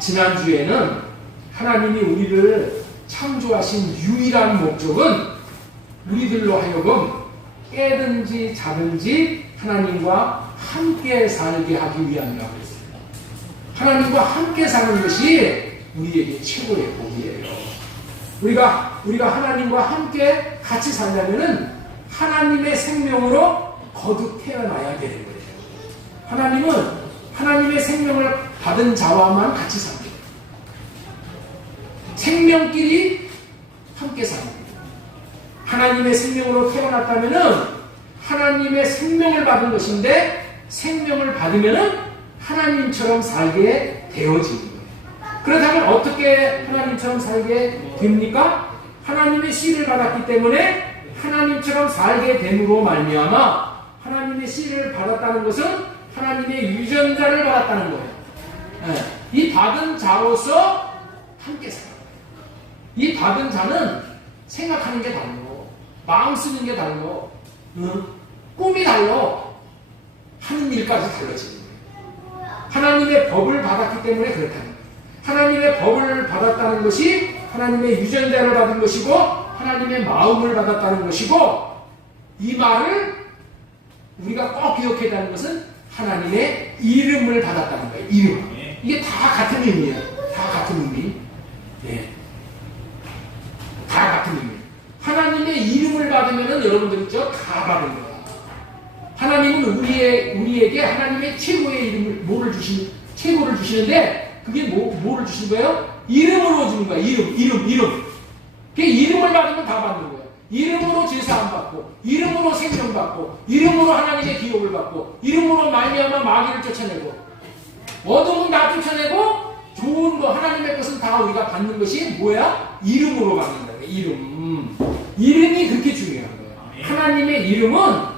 지난주에는 하나님이 우리를 창조하신 유일한 목적은 우리들로 하여금 깨든지 자든지 하나님과 함께 살게 하기 위함이라고 했습니다. 하나님과 함께 사는 것이 우리에게 최고의 복이에요. 우리가 하나님과 함께 같이 살려면은 하나님의 생명으로 거듭 태어나야 되는 거예요. 하나님은 하나님의 생명을 받은 자와만 같이 삽니다. 생명끼리 함께 삽니다. 하나님의 생명으로 태어났다면은 하나님의 생명을 받은 것인데 생명을 받으면은 하나님처럼 살게 되어지는 거예요. 그렇다면 어떻게 하나님처럼 살게 됩니까? 하나님의 씨를 받았기 때문에 하나님처럼 살게 됨으로 말미암아 하나님의 씨를 받았다는 것은 하나님의 유전자를 받았다는 거예요. 이 받은 자로서 함께 살아요. 이 받은 자는 생각하는 게 달라, 마음 쓰는 게 달라, 꿈이 달라, 하는 일까지 달라지는 거예요. 하나님의 법을 받았기 때문에 그렇다는 거예요. 하나님의 법을 받았다는 것이 하나님의 유전자를 받은 것이고 하나님의 마음을 받았다는 것이고, 이 말을 우리가 꼭 기억해야 하는 것은 하나님의 이름을 받았다는 거예요. 이름. 이게 다 같은 의미예요. 다 같은 의미. 네. 다 같은 의미. 하나님의 이름을 받으면은 여러분들 있죠? 다 받은 거예요. 하나님은 우리에게 하나님의 최고의 이름을 최고를 주시는데, 그게 뭐를 주신 거예요? 이름으로 주는 거예요. 이름. 그 이름을 받으면 다 받는 거예요. 이름으로 제사함 받고, 이름으로 생명 받고, 이름으로 하나님의 기업을 받고, 이름으로 말미암아 마귀를 쫓아내고, 어둠은 다 쫓아내고, 좋은 거 하나님의 것은 다 우리가 받는 것이 뭐야? 이름으로 받는다. 이름. 이름이 그렇게 중요한 거예요. 하나님의 이름은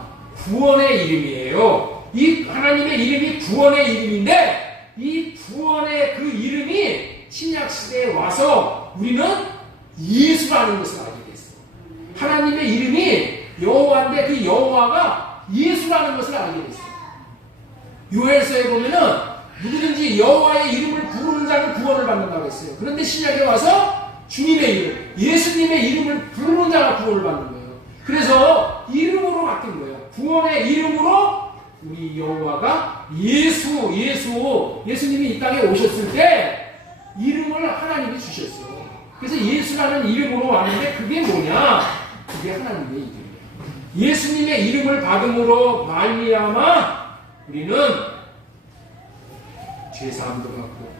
구원의 이름이에요. 이 하나님의 이름이 구원의 이름인데, 이 구원의 그 이름이 신약 시대에 와서 우리는 예수라는 것을 알게 됐어요. 하나님의 이름이 여호와인데 그 여호와가 예수라는 것을 알게 됐어요. 요엘서에 보면은 누구든지 여호와의 이름을 부르는 자는 구원을 받는다고 했어요. 그런데 신약에 와서 주님의 이름, 예수님의 이름을 부르는 자가 구원을 받는 거예요. 그래서 이름으로 바뀐 거예요. 구원의 이름으로 우리 여호와가 예수님이 이 땅에 오셨을 때 이름을 하나님이 주셨어요. 그래서 예수라는 이름으로 왔는데 그게 뭐냐? 그게 하나님의 이름이에요. 예수님의 이름을 받음으로 말미암아 우리는 죄사함도 받고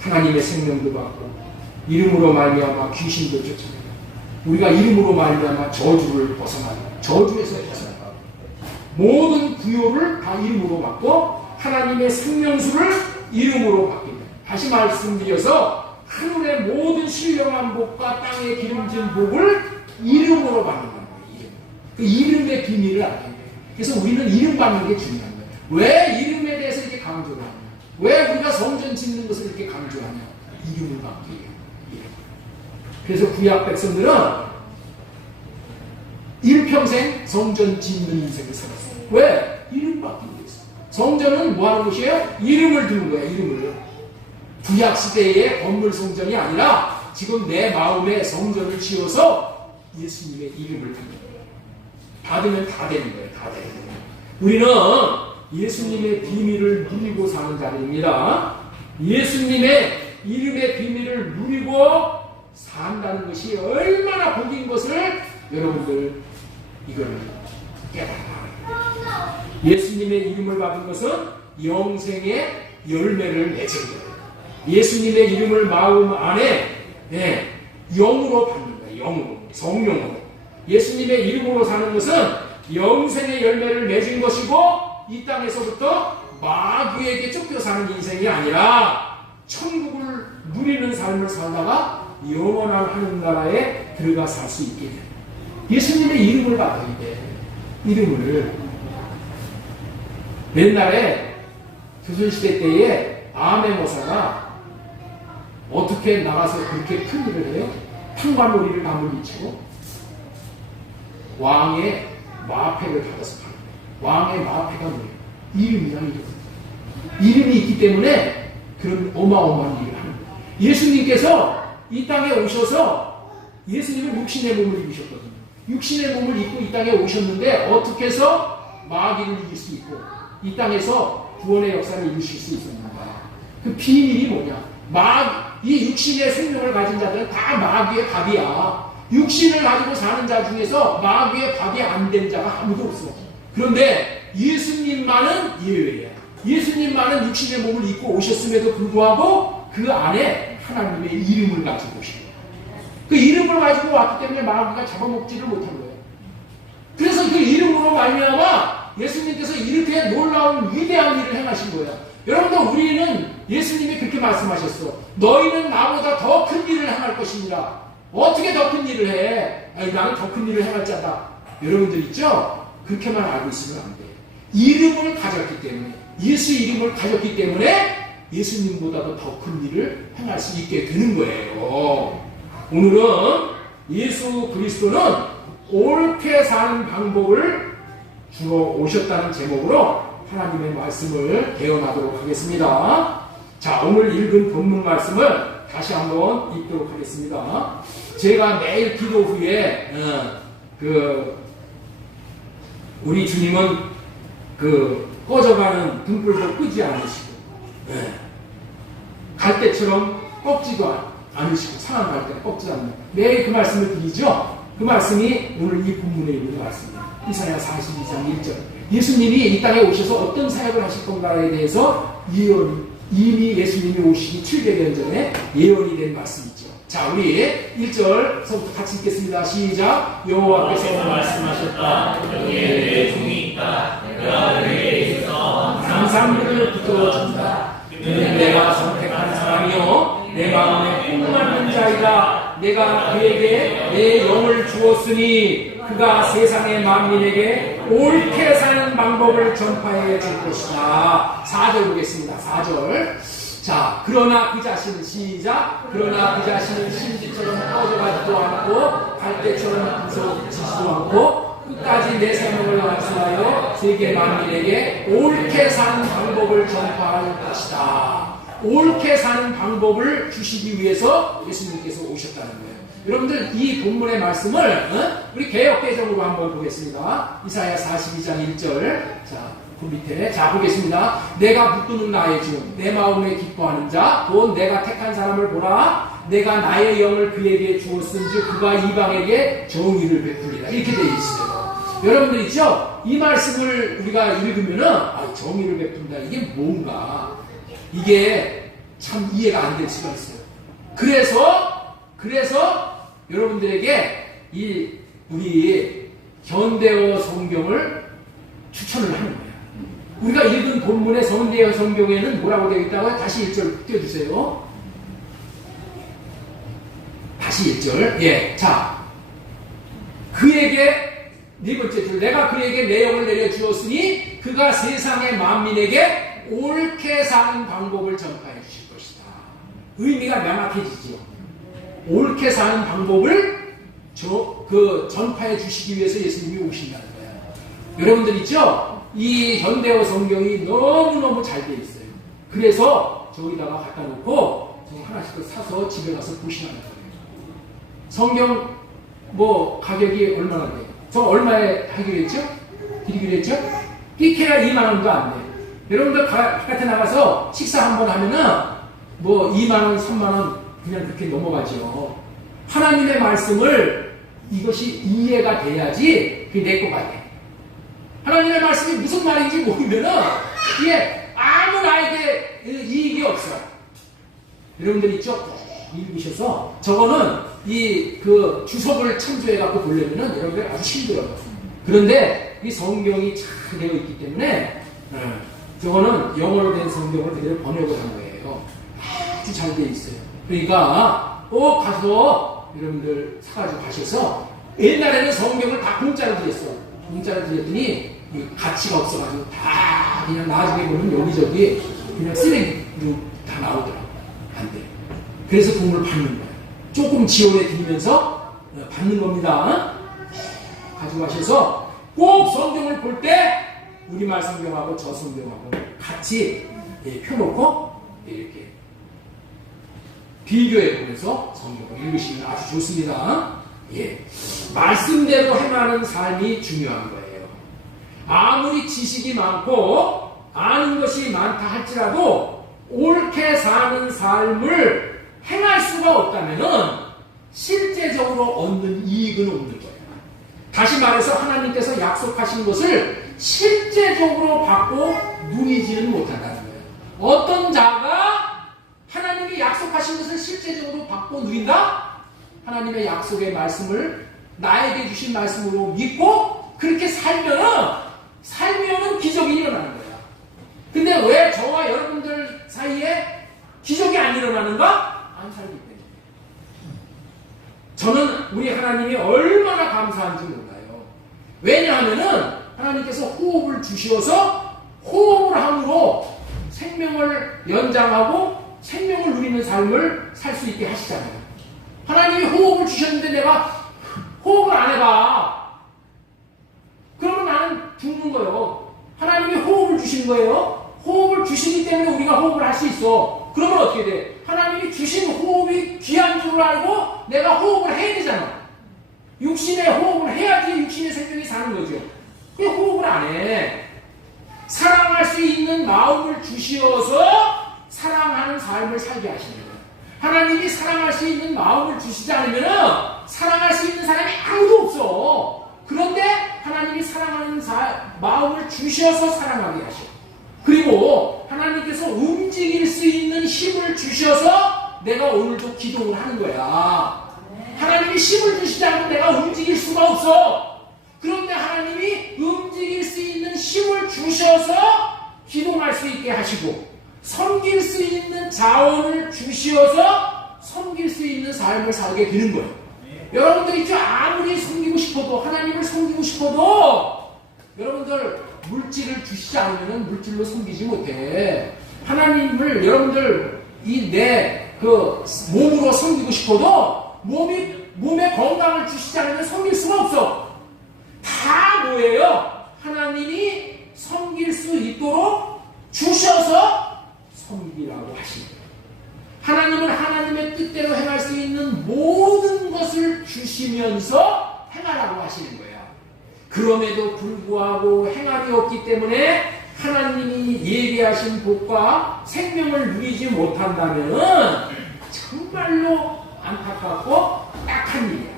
하나님의 생명도 받고 이름으로 말미암아 귀신도 쫓아내고 우리가 이름으로 말미암아 저주를 벗어나고 저주에서 벗어나고 모든 구요를 다 이름으로 받고 하나님의 생명수를 이름으로 받습니다. 다시 말씀드려서 하늘의 모든 신령한 복과 땅에 기름진 복을 이름으로 받는 거예요. 그 이름의 비밀을 알아야 돼요. 그래서 우리는 이름 받는 게 중요한 거예요. 왜 이름에 대해서 이렇게 강조를 하냐? 왜 우리가 성전 짓는 것을 이렇게 강조하냐? 이름을 받기 위해서. 그래서 구약 백성들은 일평생 성전 짓는 인생을 살았어요. 왜? 이름 받기 위해서. 성전은 뭐 하는 곳이에요? 이름을 두는 거예요. 이름을. 구약 시대의 건물 성전이 아니라 지금 내 마음에 성전을 지어서 예수님의 이름을 받으면 다 되는 거예요. 다 되는 거예요. 우리는 예수님의 비밀을 누리고 사는 자들입니다. 예수님의 이름의 비밀을 누리고 산다는 것이 얼마나 복인 것을 여러분들 이거를 깨달아야 합니다. 예수님의 이름을 받은 것은 영생의 열매를 맺은 거예요. 예수님의 이름을 마음 안에 영으로 받는 거예요. 영으로, 성령으로. 예수님의 이름으로 사는 것은 영생의 열매를 맺은 것이고 이 땅에서부터 마귀에게 쫓겨 사는 인생이 아니라 천국을 누리는 삶을 살다가 영원한 하늘나라에 들어가 살 수 있게 돼요. 예수님의 이름을 받아야 돼. 이름을. 옛날에 조선시대 때에 아메모사가 어떻게 나가서 그렇게 큰 일을 해요? 판관놀이를 다 물리치고 왕의 마패를 받아서 파는 거예요. 왕의 마패가 뭐예요? 이름이야, 이름. 이름이 있기 때문에 그런 어마어마한 일을 하는 거예요. 예수님께서 이 땅에 오셔서 예수님은 육신의 몸을 입으셨거든요. 육신의 몸을 입고 이 땅에 오셨는데 어떻게 해서 마귀를 이길 수 있고 이 땅에서 구원의 역사를 이루실 수 있었는가? 그 비밀이 뭐냐? 이 육신의 생명을 가진 자들은 다 마귀의 밥이야. 육신을 가지고 사는 자 중에서 마귀의 밥이 안 된 자가 아무도 없어. 그런데 예수님만은 예외야. 예수님만은 육신의 몸을 입고 오셨음에도 불구하고 그 안에 하나님의 이름을 가지고 오신 거예요. 그 이름을 가지고 왔기 때문에 마귀가 잡아먹지를 못한 거예요. 그래서 그 이름으로 말미암아 예수님께서 이렇게 놀라운 위대한 일을 행하신 거예요. 여러분들 우리는 예수님이 그렇게 말씀하셨어. 너희는 나보다 더 큰 일을 행할 것입니다. 어떻게 더 큰 일을 해? 아니, 나는 더 큰 일을 행할 자다. 여러분들 있죠? 그렇게만 알고 있으면 안 돼. 이름을 가졌기 때문에 예수 이름을 가졌기 때문에 예수님보다도 더 큰 일을 행할 수 있게 되는 거예요. 오늘은 예수 그리스도는 옳게 사는 방법을 주어 오셨다는 제목으로 하나님의 말씀을 개헌하도록 하겠습니다. 자, 오늘 읽은 본문 말씀을 다시 한번 읽도록 하겠습니다. 제가 매일 기도 후에 우리 주님은 꺼져가는 등불도 끄지 않으시고 갈대처럼 꺾지도 않으시고 상한 갈대가 꺾지 않는 매일 그 말씀을 드리죠. 그 말씀이 오늘 이 본문에 있는 말씀입니다. 이사야 42장 1절. 예수님이 이 땅에 오셔서 어떤 사역을 하실 건가에 대해서 이미 예수님이 오시기 700년 전에 예언이 된 말씀이죠. 자, 우리 1절서부터 같이 읽겠습니다. 시작. 여호와께서 말씀하셨다. 여기에 내 종이 있다. 내가 그에게 있어 강산물을 붙들어준다. 그는 내가 선택한 사람이요 내 마음에 꼭 맞는 자이다. 내가 그에게 내 영을 주었으니 그가 세상의 만민에게 옳게 사는 방법을 전파해 줄 것이다. 4절 보겠습니다. 4절. 자, 그러나 그 자신은 시작. 그러나 그 자신은 심지처럼 꺼져가지도 않고 갈대처럼 무서워지지도 않고 끝까지 내 생명을 완수하여 세계 만민에게 옳게 사는 방법을 전파할 것이다. 옳게 사는 방법을 주시기 위해서 예수님께서 오셨다는 거예요. 여러분들 이 본문의 말씀을 우리 개역개정으로 한번 보겠습니다. 이사야 42장 1절. 자, 그 밑에 자 보겠습니다. 내가 붙드는 나의 주 내 마음에 기뻐하는 자 곧 내가 택한 사람을 보라. 내가 나의 영을 그에게 주었은즉 그가 이방에게 정의를 베풀리라. 이렇게 되어 있어요. 여러분들 있죠? 이 말씀을 우리가 읽으면은 정의를 베푼다. 이게 뭔가 이게 참 이해가 안 될 수가 있어요. 그래서 여러분들에게 우리 현대어 성경을 추천을 하는 거예요. 우리가 읽은 본문의 현대어 성경에는 뭐라고 되어 있다고요? 다시 1절 띄워주세요. 다시 1절. 예. 자, 그에게 네 번째 줄. 내가 그에게 내 영을 내려 주었으니 그가 세상의 만민에게 옳게 사는 방법을 전파해 주실 것이다. 의미가 명확해지죠. 옳게 사는 방법을 전파해 주시기 위해서 예수님이 오신다는 거예요. 여러분들 있죠? 이 현대어 성경이 너무너무 잘 되어 있어요. 그래서 저기다가 갖다 놓고 하나씩 사서 집에 가서 보시라는 거예요. 성경 가격이 얼마나 돼요? 저 얼마에 하기로 했죠? 드리기로 했죠? 끼케야 2만원도 안 돼요. 여러분들 바깥에 나가서 식사 한번 하면은 2만원, 3만원 그냥 그렇게 넘어가죠. 하나님의 말씀을 이것이 이해가 돼야지 그게 내 거가 돼. 하나님의 말씀이 무슨 말인지 모르면은 이게 아무 나에게 이익이 없어. 여러분들 있죠? 읽으셔서 저거는 그 주석을 참조해갖고 보려면은 여러분들 아주 힘들어요. 그런데 이 성경이 잘 되어 있기 때문에 저거는 영어로 된 성경을 그대로 번역을 한 거예요. 아주 잘 되어 있어요. 그러니까 꼭 가서 여러분들 사가지고 가셔서 옛날에는 성경을 다 공짜로 드렸어요. 공짜로 드렸더니 가치가 없어가지고 다 그냥 나중에 보면 여기저기 그냥 쓰레기로 다 나오더라고요. 안 돼요. 그래서 돈을 받는 거예요. 조금 지원해 드리면서 받는 겁니다. 가지고 가셔서 꼭 성경을 볼 때 우리말 성경하고 저 성경하고 같이 펴놓고 이렇게 비교해 보면서 성경을 읽으시면 아주 좋습니다. 예, 말씀대로 행하는 삶이 중요한 거예요. 아무리 지식이 많고 아는 것이 많다 할지라도 옳게 사는 삶을 행할 수가 없다면은 실제적으로 얻는 이익은 없는 거예요. 다시 말해서 하나님께서 약속하신 것을 실제적으로 받고 누리지는 못한다는 거예요. 어떤 자가 하나님이 약속하신 것을 실제적으로 받고 누린다? 하나님의 약속의 말씀을 나에게 주신 말씀으로 믿고 그렇게 살면은 기적이 일어나는 거야. 근데 왜 저와 여러분들 사이에 기적이 안 일어나는가? 안 살기 때문에. 저는 우리 하나님이 얼마나 감사한지 몰라요. 왜냐하면은 하나님께서 호흡을 주셔서 호흡을 함으로 생명을 연장하고 생명을 누리는 삶을 살 수 있게 하시잖아요. 하나님이 호흡을 주셨는데 내가 호흡을 안 해봐. 그러면 나는 죽는 거예요. 하나님이 호흡을 주신 거예요. 호흡을 주시기 때문에 우리가 호흡을 할 수 있어. 그러면 어떻게 돼? 하나님이 주신 호흡이 귀한 줄 알고 내가 호흡을 해야 되잖아. 육신의 호흡을 해야지 육신의 생명이 사는 거죠. 왜 호흡을 안 해? 사랑할 수 있는 마음을 주시어서 사랑하는 삶을 살게 하시는 거예요. 하나님이 사랑할 수 있는 마음을 주시지 않으면 사랑할 수 있는 사람이 아무도 없어. 그런데 하나님이 사랑하는 마음을 주셔서 사랑하게 하셔. 그리고 하나님께서 움직일 수 있는 힘을 주셔서 내가 오늘도 기도를 하는 거야. 하나님이 힘을 주시지 않으면 내가 움직일 수가 없어. 그런데 하나님이 움직일 수 있는 힘을 주셔서 기도할 수 있게 하시고 섬길 수 있는 자원을 주시어서 섬길 수 있는 삶을 살게 되는 거예요. 여러분들이 아무리 섬기고 싶어도 하나님을 섬기고 싶어도 여러분들 물질을 주시지 않으면 물질로 섬기지 못해. 하나님을 여러분들 내 몸으로 섬기고 싶어도 몸에 건강을 주시지 않으면 섬길 수가 없어. 다 뭐예요? 하나님이 섬길 수 있도록 주셔서 섬기라고 하신 거예요. 하나님은 하나님의 뜻대로 행할 수 있는 모든 것을 주시면서 행하라고 하시는 거예요. 그럼에도 불구하고 행함이 없기 때문에 하나님이 예비하신 복과 생명을 누리지 못한다면 정말로 안타깝고 딱한 일이야.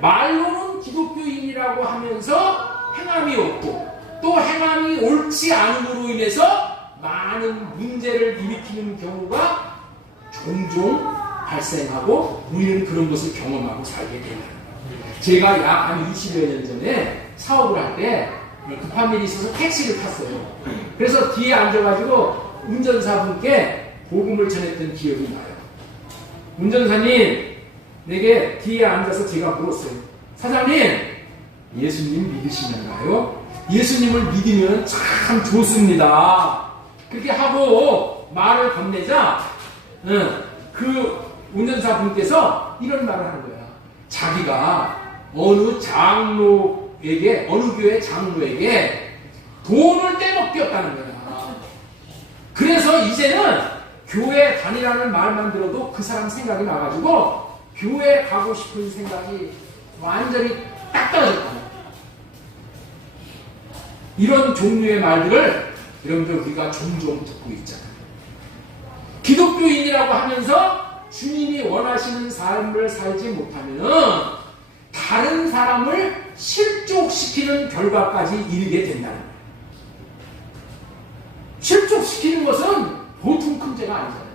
말로는 기독교인이라고 하면서 행함이 없고 또 행함이 옳지 않음으로 인해서 많은 문제를 일으키는 경우가 종종 발생하고 우리는 그런 것을 경험하고 살게 됩니다. 제가 약 한 20여 년 전에 사업을 할 때 급한 일이 있어서 택시를 탔어요. 그래서 뒤에 앉아가지고 운전사분께 복음을 전했던 기억이 나요. 운전사님, 내게 뒤에 앉아서 제가 물었어요. 사장님, 예수님 믿으시는가요? 예수님을 믿으면 참 좋습니다. 그렇게 하고 말을 건네자 그 운전사분께서 이런 말을 하는 거야. 자기가 어느 교회 장로에게 돈을 떼먹겼다는 거야. 그래서 이제는 교회 다니라는 말만 들어도 그 사람 생각이 나가지고 교회 가고 싶은 생각이 완전히 딱 떨어졌다. 이런 종류의 말들을 여러분들 우리가 종종 듣고 있잖아요. 기독교인이라고 하면서 주님이 원하시는 삶을 살지 못하면 다른 사람을 실족시키는 결과까지 이르게 된다는 거예요. 실족시키는 것은 보통 큰 죄가 아니잖아요.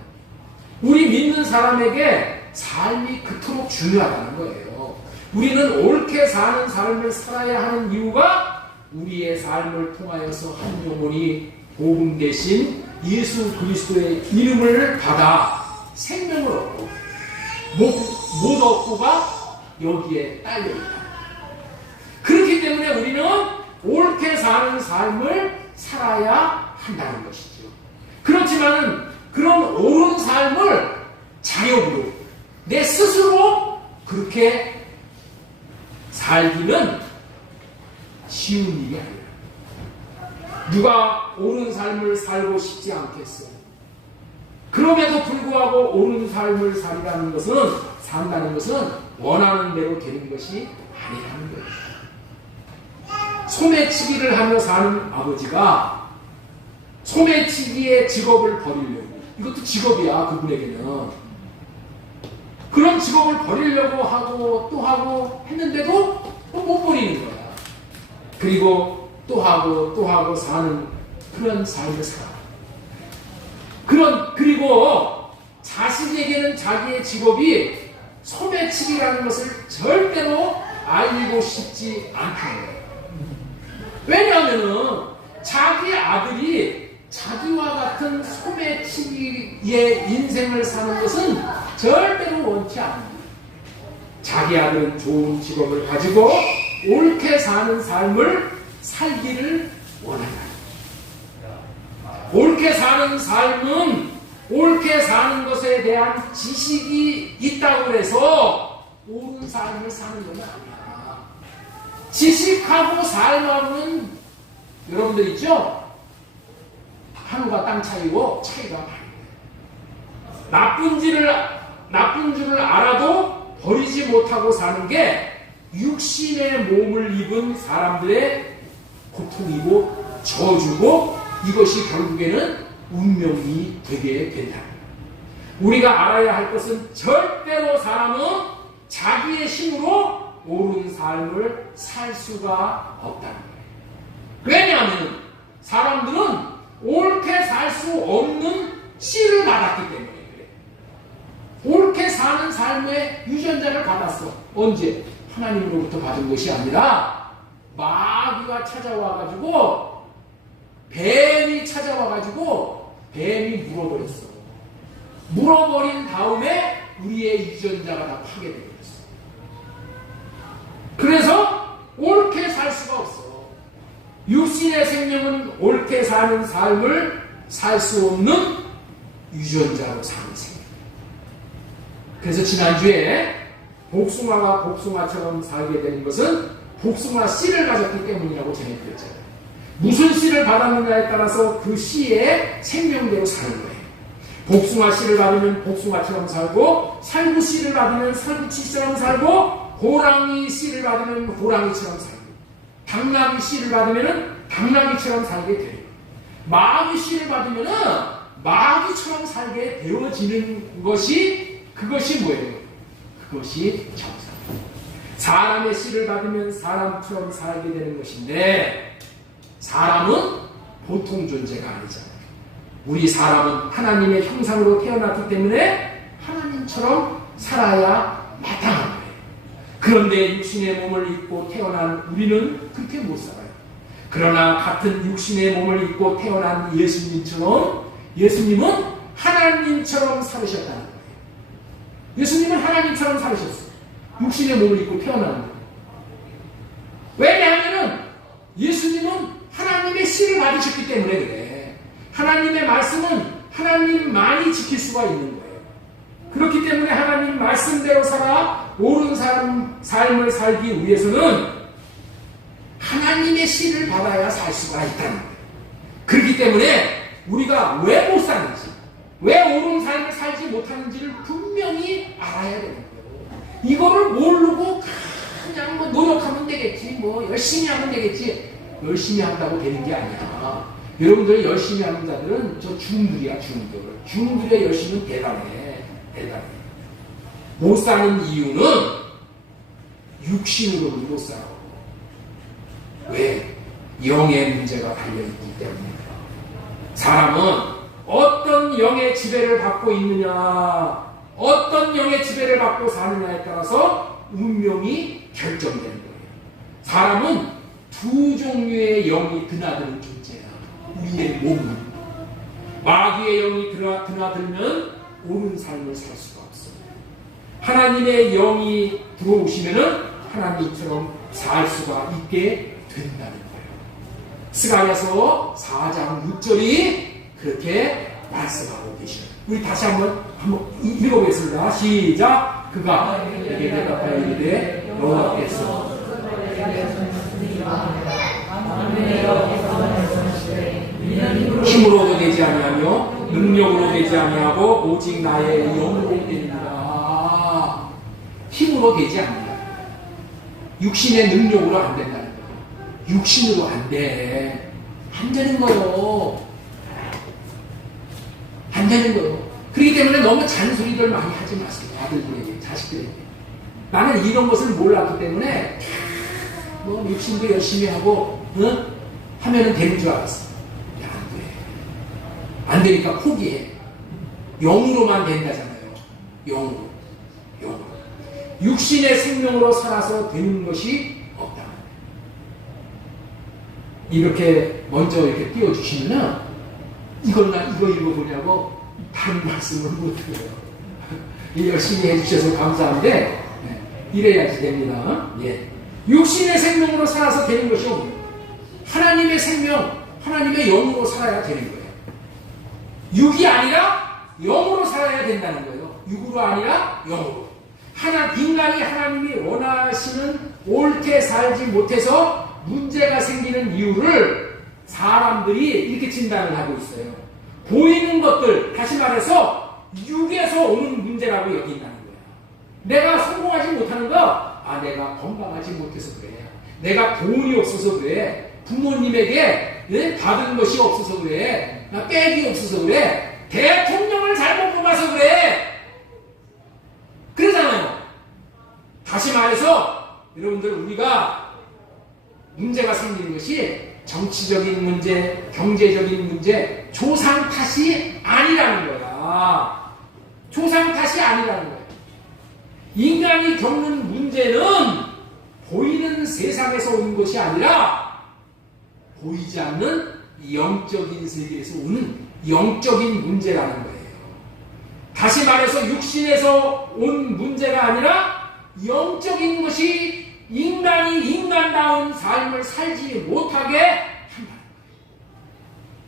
우리 믿는 사람에게 삶이 그토록 중요하다는 거예요. 우리는 옳게 사는 삶을 살아야 하는 이유가 우리의 삶을 통하여서 한 영혼이 복음 대신 예수 그리스도의 이름을 받아 생명을 얻고 못 얻고가 여기에 딸려있다. 그렇기 때문에 우리는 옳게 사는 삶을 살아야 한다는 것이죠. 그렇지만 그런 옳은 삶을 자력으로 내 스스로 그렇게 살기는 쉬운 일이 아니야. 누가 옳은 삶을 살고 싶지 않겠어? 그럼에도 불구하고 옳은 삶을 산다는 것은 원하는 대로 되는 것이 아니라는 거예요. 소매치기를 하며 사는 아버지가 소매치기의 직업을 버리려고, 이것도 직업이야 그분에게는. 그런 직업을 버리려고 하고 또 하고 했는데도 또 못 버리는 거야. 그리고 또 하고 또 하고 사는 그런 삶을 살아. 그리고 자신에게는 자기의 직업이 소매치기라는 것을 절대로 알리고 싶지 않다는 거예요. 왜냐하면은 자기 아들이 자기와 같은 소매치기의 인생을 사는 것은 절대로 원치 않습니다. 자기 아들은 좋은 직업을 가지고 옳게 사는 삶을 살기를 원한다. 옳게 사는 삶은 옳게 사는 것에 대한 지식이 있다고 해서 옳은 삶을 사는 건 아니야. 지식하고 삶하고는 여러분들 있죠? 하늘과 땅 차이고 차이가 많이 나요. 나쁜 줄을 알아도 버리지 못하고 사는 게 육신의 몸을 입은 사람들의 고통이고 저주고, 이것이 결국에는 운명이 되게 된다. 우리가 알아야 할 것은 절대로 사람은 자기의 힘으로 옳은 삶을 살 수가 없다는 거예요. 왜냐하면 사람들은 옳게 살 수 없는 씨를 받았기 때문에 그래. 옳게 사는 삶의 유전자를 받았어. 언제? 하나님으로부터 받은 것이 아니라 마귀가 찾아와가지고, 뱀이 찾아와가지고 뱀이 물어버렸어. 물어버린 다음에 우리의 유전자가 다 파괴되어버렸어. 그래서 옳게 살 수가 없어. 육신의 생명은 옳게 사는 삶을 살 수 없는 유전자로 사는 생명. 그래서 지난주에 복숭아가 복숭아처럼 살게 되는 것은 복숭아 씨를 가졌기 때문이라고 전해드렸잖아요. 무슨 씨를 받았느냐에 따라서 그 씨의 생명대로 사는 거예요. 복숭아 씨를 받으면 복숭아처럼 살고, 살구 씨를 받으면 살구치처럼 살고, 호랑이 씨를 받으면 호랑이처럼 살고, 당나귀 씨를 받으면 당나귀처럼 살게 돼요. 마귀 씨를 받으면 마귀처럼 살게 되어지는 것이, 그것이 뭐예요? 그것이 정상. 사람의 씨를 받으면 사람처럼 살게 되는 것인데, 사람은 보통 존재가 아니잖아요. 우리 사람은 하나님의 형상으로 태어났기 때문에 하나님처럼 살아야 마땅한 거예요. 그런데 육신의 몸을 입고 태어난 우리는 그렇게 못 살아요. 그러나 같은 육신의 몸을 입고 태어난 예수님은 하나님처럼 살으셨다는 거예요. 예수님은 하나님처럼 살으셨어요. 육신의 몸을 입고 태어나는 거예요. 왜냐하면 예수님은 하나님의 씨를 받으셨기 때문에 그래. 하나님의 말씀은 하나님만이 지킬 수가 있는 거예요. 그렇기 때문에 하나님 말씀대로 살아 옳은 삶을 살기 위해서는 하나님의 씨를 받아야 살 수가 있다는 거예요. 그렇기 때문에 우리가 왜 못 사는지, 왜 옳은 삶을 살지 못하는지를 분명히 알아야 되는 거예요. 이거를 모르고 그냥 뭐 노력하면 되겠지, 뭐 열심히 하면 되겠지. 열심히 한다고 되는 게 아니야. 여러분들 열심히 하는 자들은 저 중들이야, 중들. 중들의 열심은 대단해. 대단해. 못 사는 이유는 육신으로는 못 살아. 왜? 영의 문제가 달려있기 때문입니다. 사람은 어떤 영의 지배를 받고 있느냐, 어떤 영의 지배를 받고 사느냐에 따라서 운명이 결정되는 거예요. 사람은 두 종류의 영이 드나드는 존재야. 우리의 몸은. 마귀의 영이 드나들면 옳은 삶을 살 수가 없어요. 하나님의 영이 들어오시면은 하나님처럼 살 수가 있게 된다는 거예요. 스가랴서 4장 6절이 그렇게 말씀하고 계셔요. 우리 다시 한번 읽어보겠습니다. 시작. 그가 내게 대답하여 이르되 여호와께서 힘으로도 되지 아니하며 능력으로 되지 아니하고 오직 나의 영으로 되니라. 힘으로 되지 않는다. 육신의 능력으로 안 된다는 거예요. 육신으로 안 돼. 안 되는 거요. 안 되는 거요. 그렇기 때문에 너무 잔소리들 많이 하지 마세요. 아들들에게, 자식들에게. 나는 이런 것을 몰랐기 때문에 뭐 육신도 열심히 하고 하면은 되는 줄 알았어. 야, 안 돼. 안 되니까 포기해. 영으로만 된다잖아요. 영으로. 영으로. 육신의 생명으로 살아서 되는 것이 없다. 이렇게 먼저 이렇게 띄워주시면은 이거 읽어보냐고 다른 말씀을 못해요. 열심히 해주셔서 감사한데 이래야지 됩니다. 예. 육신의 생명으로 살아서 되는 것이 없는 하나님의 생명, 하나님의 영으로 살아야 되는 거예요. 육이 아니라 영으로 살아야 된다는 거예요. 육으로 아니라 영으로. 인간이 하나님이 원하시는 옳게 살지 못해서 문제가 생기는 이유를 사람들이 이렇게 진단을 하고 있어요. 보이는 것들, 다시 말해서 육에서 오는 문제라고 여긴다는 거예요. 내가 성공하지 못하는 거, 내가 건강하지 못해서 그래. 내가 돈이 없어서 그래. 부모님에게 받은 것이 없어서 그래. 나 백이 없어서 그래. 대통령을 잘못 뽑아서 그래. 그러잖아요. 다시 말해서 여러분들 우리가 문제가 생기는 것이 정치적인 문제, 경제적인 문제, 조상 탓이 아니라는 거야. 조상 탓이 아니라는 거야. 인간이 겪는 문제는 보이는 세상에서 오는 것이 아니라 보이지 않는 영적인 세계에서 오는 영적인 문제라는 거예요. 다시 말해서 육신에서 온 문제가 아니라 영적인 것이 인간이 인간다운 삶을 살지 못하게 한다.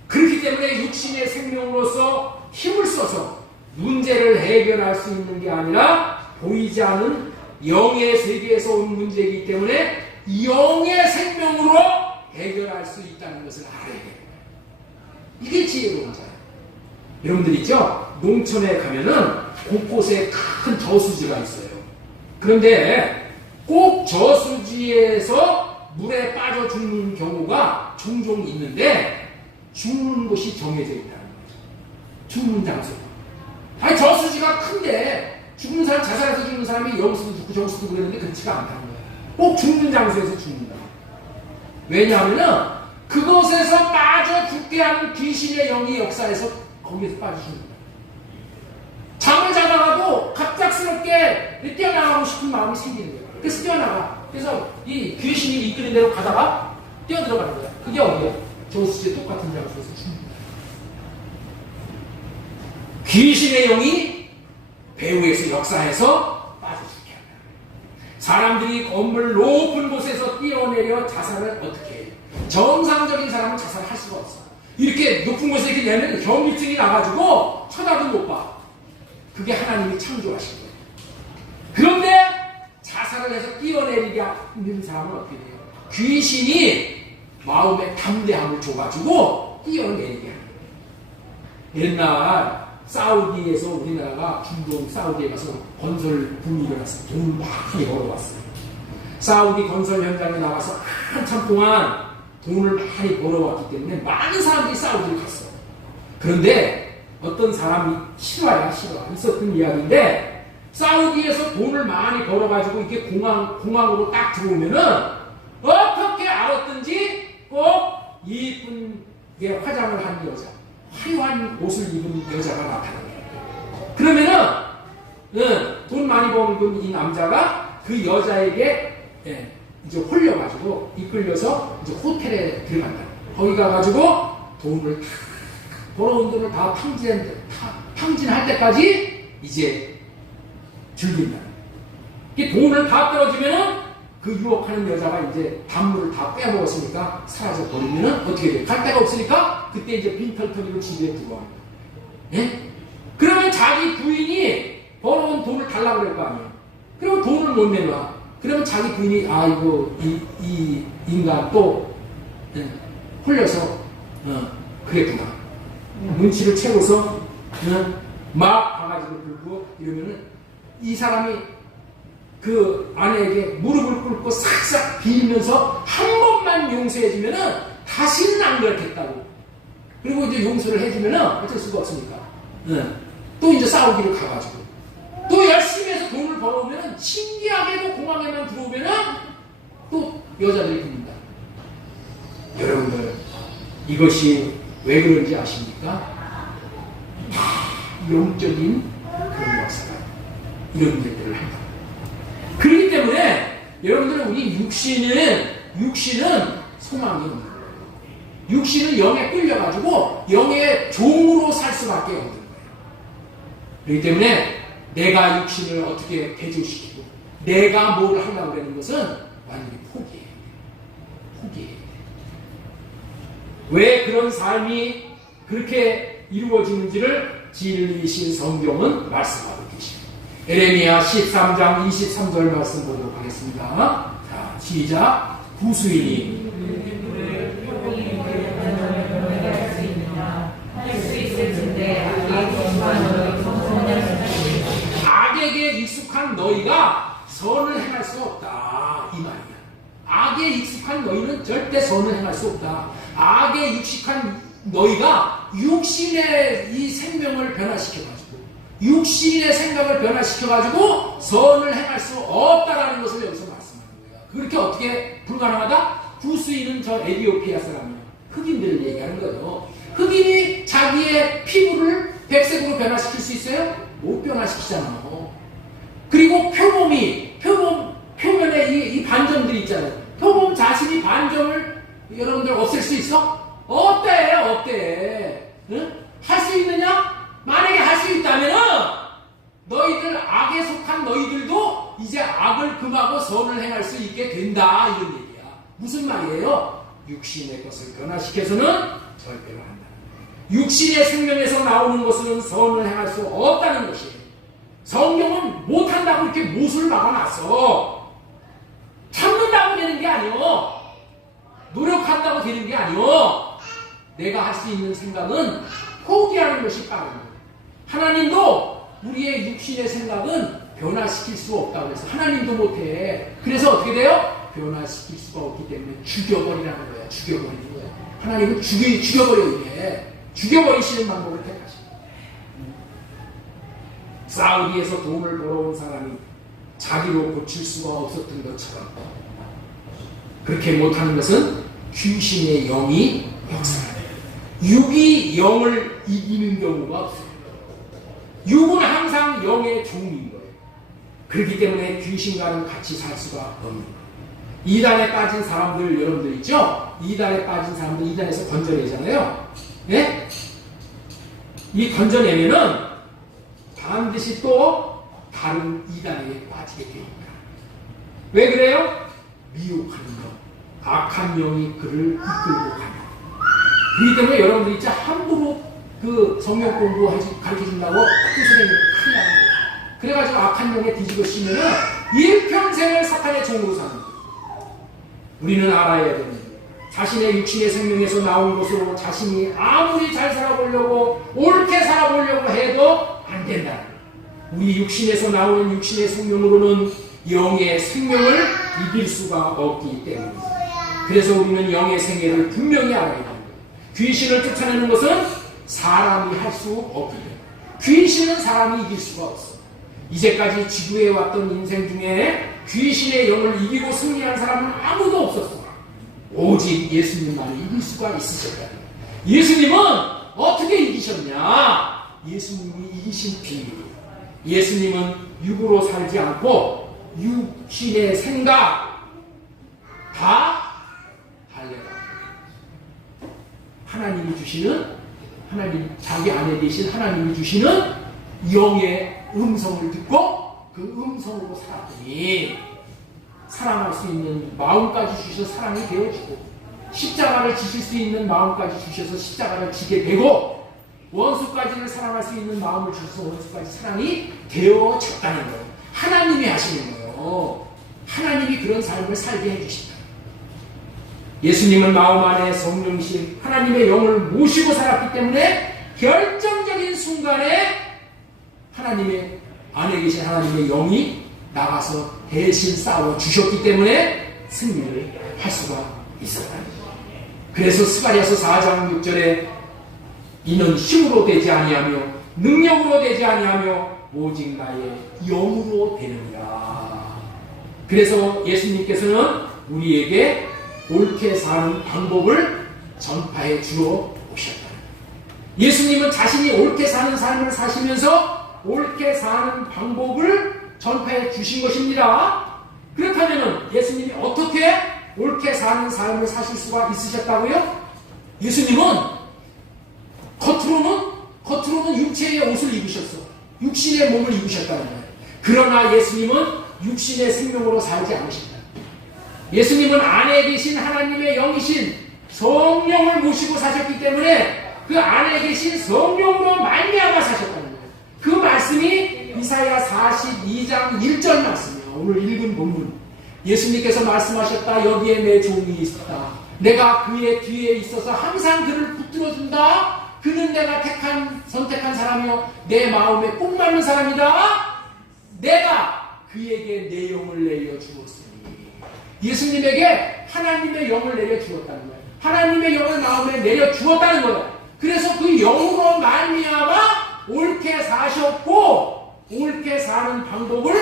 그렇기 때문에 육신의 생명으로서 힘을 써서 문제를 해결할 수 있는 게 아니라 보이지 않은 영의 세계에서 온 문제이기 때문에 영의 생명으로 해결할 수 있다는 것을 알아야 돼요. 이게 지혜로운 자예요. 여러분들 있죠? 농촌에 가면은 곳곳에 큰 저수지가 있어요. 그런데 꼭 저수지에서 물에 빠져 죽는 경우가 종종 있는데 죽는 곳이 정해져 있다는 거죠. 죽는 장소가. 저수지가 큰데 죽는 사람, 자살해서 죽는 사람이 여기서도 죽고 저기서도 그랬는데 그렇지가 않다는 거예요. 꼭 죽는 장소에서 죽는다. 왜냐하면 그것에서 빠져 죽게 하는 귀신의 영이 역사에서 거기에서 빠지십니다. 잠을 자다가도 갑작스럽게 뛰어나가고 싶은 마음이 생기는 거예요. 그래서 뛰어나가. 그래서 이 귀신이 이끄는 대로 가다가 뛰어들어가는 거야. 그게 어디야? 저수지에 똑같은 장소에서 죽는다. 귀신의 영이 배후에서 역사해서 빠져죽게 한다. 사람들이 건물 높은 곳에서 뛰어내려 자살을 어떻게 해요? 정상적인 사람은 자살할 수가 없어. 이렇게 높은 곳에 이렇게 내면 현미증이 나가지고 쳐다도 못 봐. 그게 하나님이 창조하신 거예요. 그런데 자살을 해서 뛰어내리는 사람은 어떻게 돼요? 귀신이 마음에 담대함을 줘가지고 뛰어내리게 하는 거예요. 옛날 사우디에서 우리나라가 중동 사우디에 가서 건설 붐이 일어났어요. 돈을 많이 벌어왔어요. 사우디 건설 현장에 나가서 한참 동안 돈을 많이 벌어왔기 때문에 많은 사람들이 사우디를 갔어. 그런데 어떤 사람이 실화야 있었던 이야기인데 사우디에서 돈을 많이 벌어가지고 이렇게 공항으로 딱 들어오면은 어떻게 알았든지 꼭 이쁜 화장을 한 여자, 화려한 옷을 입은 여자가 나타나요. 그러면은 돈 많이 버는 이 남자가 그 여자에게 이제 홀려가지고 이끌려서 이제 호텔에 들어간다. 거기 가가지고 돈을 다 벌어온 돈을 다 탕진할 때까지 이제 즐긴다. 이 돈을 다 떨어지면은 그 유혹하는 여자가 이제 단물을 다 빼먹었으니까 사라져 버리면은 어떻게 돼요? 갈 데가 없으니까 그때 이제 빈털터리로 집에 들어와. 예? 그러면 자기 부인이 벌어온 돈을 달라고 그럴 거 아니에요. 그러면 돈을 못 내놔. 그러면 자기 부인이 이거 이 인간 또 홀려서 그랬구나. 눈치를 채고서 막 바가지를 불고 이러면은 이 사람이 그 아내에게 무릎을 꿇고 싹싹 빌면서 한 번만 용서해주면은 다시는 안 그렇겠다고. 그리고 이제 용서를 해주면은 어쩔 수가 없으니까. 또 이제 싸우기를 가가지고. 또 열심히 해서 돈을 벌어오면은 신기하게도 공항에만 들어오면은 또 여자들이 듭니다. 여러분들, 이것이 왜 그런지 아십니까? 다 영적인 그런 역사가 이런 일들을 한다. 그렇기 때문에 여러분들은 우리 육신은 소망이 없는 거예요. 육신은 영에 끌려가지고 영의 종으로 살 수밖에 없는 거예요. 그렇기 때문에 내가 육신을 어떻게 대조시키고 내가 뭘 하려고 하는 것은 완전히 포기해야 돼요. 왜 그런 삶이 그렇게 이루어지는지를 진리이신 성경은 말씀하고 계십니다. 에레미야 13장 23절 말씀 보도록 하겠습니다. 자, 시작. 구수인이 악에게 익숙한 너희가 선을 행할 수 없다, 이 말이야. 악에 익숙한 너희는 절대 선을 행할 수 없다. 악에 익숙한 너희가 육신의 이 생명을 변화시켜가지고 육신의 생각을 변화시켜가지고 선을 행할 수 없다라는 것을 여기서 말씀하는 거예요. 그렇게 어떻게 불가능하다? 구스인은 저 에티오피아 사람이에요. 흑인들을 얘기하는 거예요. 흑인이 자기의 피부를 백색으로 변화시킬 수 있어요? 못 변화시키잖아요. 그리고 표면에 이 반점들이 있잖아요. 표범 자신이 반점을 여러분들 없앨 수 있어? 없대. 응? 할 수 있느냐? 만약에 할 수 있다면은 너희들 악에 속한 너희들도 이제 악을 금하고 선을 행할 수 있게 된다, 이런 얘기야. 무슨 말이에요? 육신의 것을 변화시켜서는 절대로 한다. 육신의 생명에서 나오는 것은 선을 행할 수 없다는 것이에요. 성경은 못한다고 이렇게 못을 막아놨어. 참는다고 되는 게 아니요. 노력한다고 되는 게 아니요. 내가 할 수 있는 생각은 포기하는 것이 빠른 거예요. 하나님도 우리의 육신의 생각은 변화시킬 수 없다고 해서 하나님도 못해. 그래서 어떻게 돼요? 변화시킬 수가 없기 때문에 죽여버리라는 거야. 죽여버리는 거야. 하나님은 죽여버리게. 죽여버리시는 방법을 택하십니다. 사우디에서 돈을 벌어온 사람이 자기로 고칠 수가 없었던 것처럼 그렇게 못하는 것은 귀신의 영이 역사해요. 육이 영을 이기는 경우가 없어요. 육은 항상 영의 종인 거예요. 그렇기 때문에 귀신과는 같이 살 수가 없는 거예요. 이단에 빠진 사람들 여러분들 있죠? 이단에 빠진 사람들 이단에서 건져내잖아요. 예? 이 건져내면은 반드시 또 다른 이단에 빠지게 됩니다. 왜 그래요? 미혹하는 것, 악한 영이 그를 이끌고 가요. 그렇기 때문에 여러분들이 진짜 함부로 그 성경 공부 가르쳐준다고 학교 선생님이 큰일 나는 거예요. 그래가지고 악한 영에 뒤집어 씌면은 일평생을 사탄의 종으로 사는 거예요. 우리는 알아야 됩니다. 자신의 육신의 생명에서 나온 것으로 자신이 아무리 잘 살아보려고 옳게 살아보려고 해도 안 된다. 우리 육신에서 나오는 육신의 생명으로는 영의 생명을 이길 수가 없기 때문입니다. 그래서 우리는 영의 생애를 분명히 알아야 됩니다. 귀신을 쫓아내는 것은 사람이 할 수 없기 때문에 귀신은 사람이 이길 수가 없어. 이제까지 지구에 왔던 인생 중에 귀신의 영을 이기고 승리한 사람은 아무도 없었어. 오직 예수님만이 이길 수가 있으셨다. 예수님은 어떻게 이기셨냐? 예수님이 이기신 비밀이에요. 예수님은 육으로 살지 않고 육신의 생각 다 달래라. 하나님이 주시는 하나님 자기 안에 계신 하나님이 주시는 영의 음성을 듣고 그 음성으로 살았더니 사랑할 수 있는 마음까지 주셔서 사랑이 되어지고 십자가를 지실 수 있는 마음까지 주셔서 십자가를 지게 되고 원수까지를 사랑할 수 있는 마음을 주셔서 원수까지 사랑이 되어졌다는 거예요. 하나님이 하시는 거예요. 하나님이 그런 삶을 살게 해주신다. 예수님은 마음 안에 성령이신 하나님의 영을 모시고 살았기 때문에 결정적인 순간에 하나님의 안에 계신 하나님의 영이 나가서 대신 싸워 주셨기 때문에 승리를 할 수가 있었다. 그래서 스가랴서 4장 6절에 이는 힘으로 되지 아니하며 능력으로 되지 아니하며 오직 나의 영으로 되느니라. 그래서 예수님께서는 우리에게 옳게 사는 방법을 전파해 주러 오셨다. 예수님은 자신이 옳게 사는 삶을 사시면서 옳게 사는 방법을 전파해 주신 것입니다. 그렇다면 예수님이 어떻게 옳게 사는 삶을 사실 수가 있으셨다고요? 예수님은 겉으로는 육체의 옷을 입으셨어. 육신의 몸을 입으셨다는 거예요. 그러나 예수님은 육신의 생명으로 살지 않으신다. 예수님은 안에 계신 하나님의 영이신 성령을 모시고 사셨기 때문에 그 안에 계신 성령으로 말미암아 사셨다는 거예요. 그 말씀이 이사야 42장 1절 말씀이에요. 오늘 읽은 본문. 예수님께서 말씀하셨다. 여기에 내 종이 있다. 내가 그의 뒤에 있어서 항상 그를 붙들어준다. 그는 내가 선택한 사람이요 내 마음에 꼭 맞는 사람이다. 내가 그에게 내 영을 내려 주었으니. 예수님에게 하나님의 영을 내려 주었다는 거예요. 하나님의 영을 마음에 내려 주었다는 거예요. 그래서 그 영으로 말미암아 옳게 사셨고 옳게 사는 방법을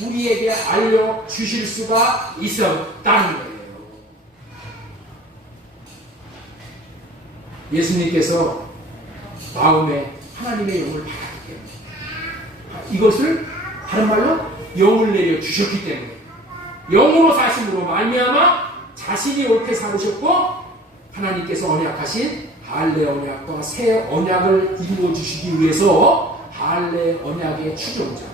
우리에게 알려주실 수가 있었다는 거예요. 예수님께서 마음에 하나님의 영을 받았기 때문에 이것을 다른 말로 영을 내려 주셨기 때문에 영으로 사심으로 말미암아 자신이 옳게 살으셨고 하나님께서 언약하신 할례 언약과 새 언약을 이루어 주시기 위해서 할례 언약의 추종자로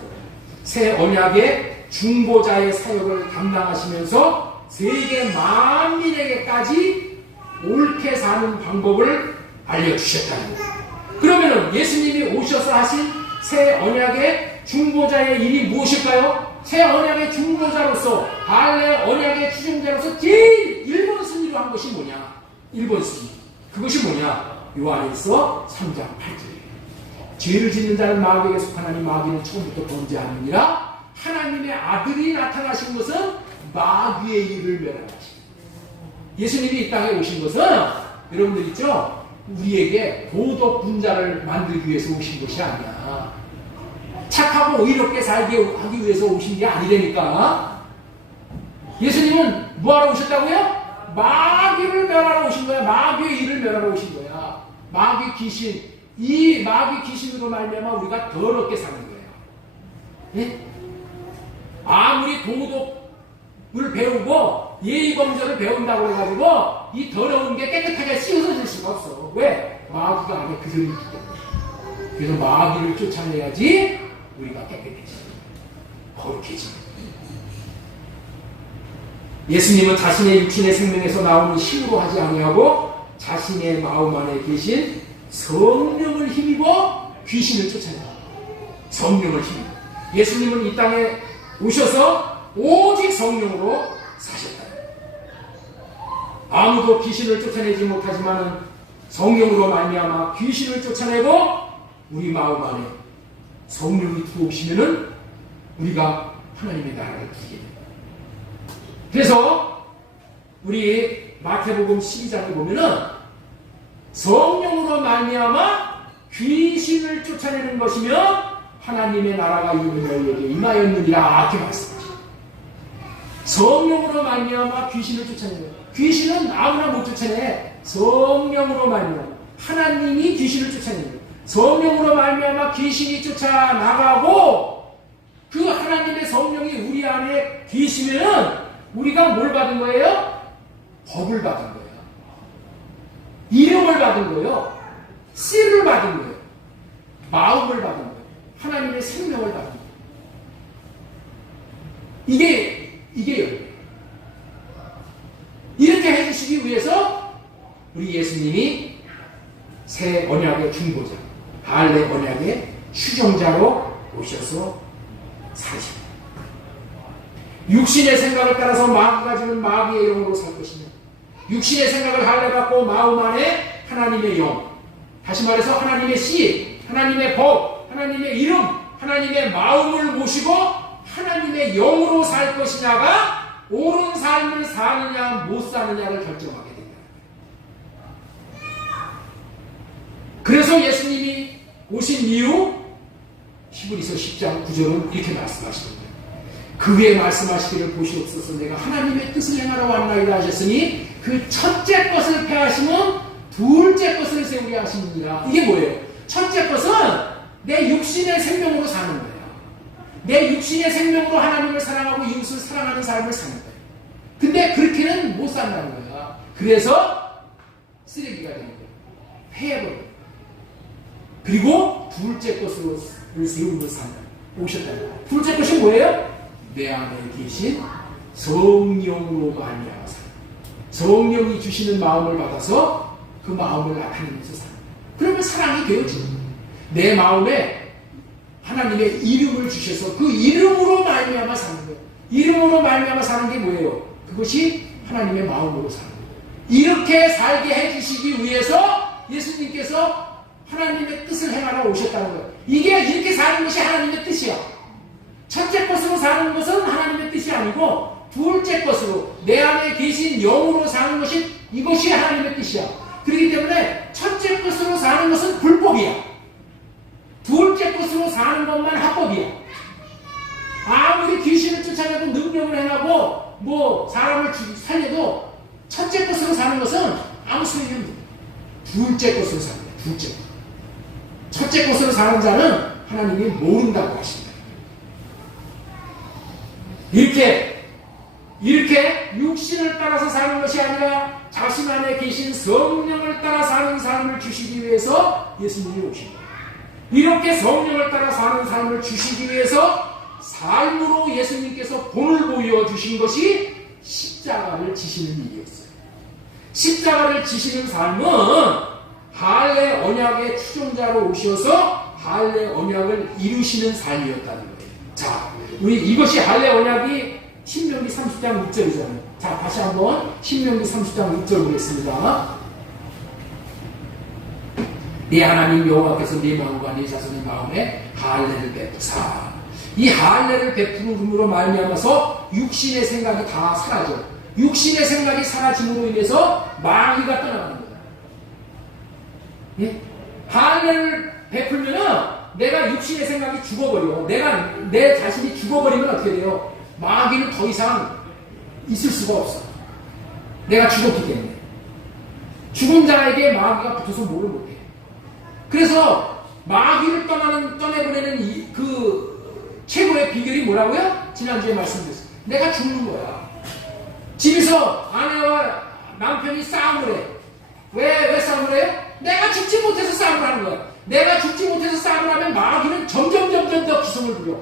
새 언약의 중보자의 사역을 담당하시면서 세계 만민에게까지 옳게 사는 방법을 알려주셨다는 거예요. 그러면 예수님이 오셔서 하신 새 언약의 중보자의 일이 무엇일까요? 새 언약의 중보자로서 할례 언약의 추종자로서 제일 1번 순위로 한 것이 뭐냐? 1번 순위. 그것이 뭐냐? 요한일서 3장 8절이에요. 죄를 짓는 자는 마귀에게 속하나니 마귀는 처음부터 범죄하느니라. 하나님의 아들이 나타나신 것은 마귀의 일을 멸하시고 예수님이 이 땅에 오신 것은 여러분들 있죠? 우리에게 도덕 분자를 만들기 위해서 오신 것이 아니야. 착하고 의롭게 살게 하기 위해서 오신 게 아니라니까. 예수님은 뭐하러 오셨다고요? 마귀를 멸하러 오신 거야. 마귀의 일을 멸하러 오신 거야. 마귀 귀신, 이 마귀 귀신으로 말미암아 우리가 더럽게 사는 거예요. 예? 아무리 도덕을 배우고 예의범절을 배운다고 해가지고 이 더러운 게 깨끗하게 씻어질 수가 없어. 왜? 마귀가 안에 그대로 있기 때문에. 그래서 마귀를 쫓아내야지 우리가 깨끗해지고 거룩해지고. 예수님은 자신의 육신의 생명에서 나오는 힘으로 하지 아니하고 자신의 마음 안에 계신 성령을 힘입어 귀신을 쫓아내요. 성령을 힘입어. 예수님은 이 땅에 오셔서 오직 성령으로 사셨다. 아무도 귀신을 쫓아내지 못하지만 성령으로 말미암아 귀신을 쫓아내고 우리 마음 안에 성령이 들어오시면은 우리가 하나님의 나라를 누리게 됩니다. 그래서 우리 마태복음 12장에 보면은 성령으로 말미암아 귀신을 쫓아내는 것이며 하나님의 나라가 이미 너희에게 임하였느니라 이렇게 말씀하십니다. 성령으로 말미암아 귀신을 쫓아내는 거예요. 귀신은 아무나 못 쫓아내. 성령으로 말미암아 하나님이 귀신을 쫓아내는 거예요. 성령으로 말미암아 귀신이 쫓아나가고 그 하나님의 성령이 우리 안에 계시면은 우리가 뭘 받은 거예요? 법을 받은 거예요. 이름을 받은 거예요. 씨를 받은 거예요. 마음을 받은 거예요. 하나님의 생명을 받은 거예요. 이게요. 이렇게 해주시기 위해서 우리 예수님이 새 언약의 중보자, 할례 언약의 추종자로 오셔서 사십니다. 육신의 생각을 따라서 마귀가 주는 마귀의 영으로 살 것이며 육신의 생각을 할례받고 마음 안에 하나님의 영, 다시 말해서 하나님의 씨, 하나님의 법, 하나님의 이름, 하나님의 마음을 모시고 하나님의 영으로 살 것이냐가 옳은 삶을 사느냐 못 사느냐를 결정하게 됩니다. 그래서 예수님이 오신 이후 히브리서 10장 9절은 이렇게 말씀하시는 거예요. 그의 말씀하시기를 보시옵소서 내가 하나님의 뜻을 행하러 왔나이다 하셨으니 그 첫째 것을 폐하시면 둘째 것을 세우게 하시느니라. 이게 뭐예요? 첫째 것은 내 육신의 생명으로 사는 거예요. 내 육신의 생명으로 하나님을 사랑하고 이웃을 사랑하는 삶을 사는 거예요. 근데 그렇게는 못 산다는 거야. 그래서 쓰레기가 되는 거예요. 폐해버려요. 그리고 둘째 것을 세우고 산다. 오셨다는 거예요. 둘째 것이 뭐예요? 내 안에 계신 성령으로 말미암아 사는 거예요. 성령이 주시는 마음을 받아서 그 마음을 나타내면서 사는 거예요. 그러면 사랑이 되어지는 거예요. 내 마음에 하나님의 이름을 주셔서 그 이름으로 말미암아 사는 거예요. 이름으로 말미암아 사는 게 뭐예요? 그것이 하나님의 마음으로 사는 거예요. 이렇게 살게 해주시기 위해서 예수님께서 하나님의 뜻을 행하러 오셨다는 거예요. 이게 이렇게 사는 것이 하나님의 뜻이야. 첫째 것으로 사는 것은 하나님의 뜻이 아니고 둘째 것으로 내 안에 계신 영으로 사는 것이 이것이 하나님의 뜻이야. 그렇기 때문에 첫째 것으로 사는 것은 불법이야. 둘째 것으로 사는 것만 합법이야. 아무리 귀신을 쫓아내고 능력을 행하고 뭐 사람을 살려도 첫째 것으로 사는 것은 아무 소용이 없는 거야. 둘째 것으로 사는 거야. 둘째 것. 첫째 것으로 사는 자는 하나님이 모른다고 하십니다. 이렇게 육신을 따라서 사는 것이 아니라 자신 안에 계신 성령을 따라 사는 삶을 주시기 위해서 예수님이 오신 거예요. 이렇게 성령을 따라 사는 삶을 주시기 위해서 삶으로 예수님께서 본을 보여주신 것이 십자가를 지시는 일이었어요. 십자가를 지시는 삶은 할례 언약의 추종자로 오셔서 할례 언약을 이루시는 삶이었다는 거예요. 자, 우리 이것이 할례 언약이 신명기 30장 6절이잖아요. 자, 다시 한번 신명기 30장 6절 보겠습니다. 네 하나님 여호와께서 네 마음과 네 자손의 마음에 할례를 베푸사. 이 할례를 베푸음으로 말미암아서 육신의 생각이 다 사라져. 육신의 생각이 사라짐으로 인해서 마귀가 떠나가는 거야. 예? 할례를 베풀면은 내가 육신의 생각이 죽어버려. 내 자신이 죽어버리면 어떻게 돼요? 마귀는 더 이상 있을 수가 없어. 내가 죽었기 때문에. 죽은 자에게 마귀가 붙어서 뭐를 못해. 그래서 마귀를 떠내보내는 그 최고의 비결이 뭐라고요? 지난주에 말씀드렸어요. 내가 죽는 거야. 집에서 아내와 남편이 싸움을 해. 왜 싸움을 해요? 내가 죽지 못해서 싸움을 하는 거야. 내가 죽지 못해서 싸움을 하면 마귀는 점점 더 기성을 부려.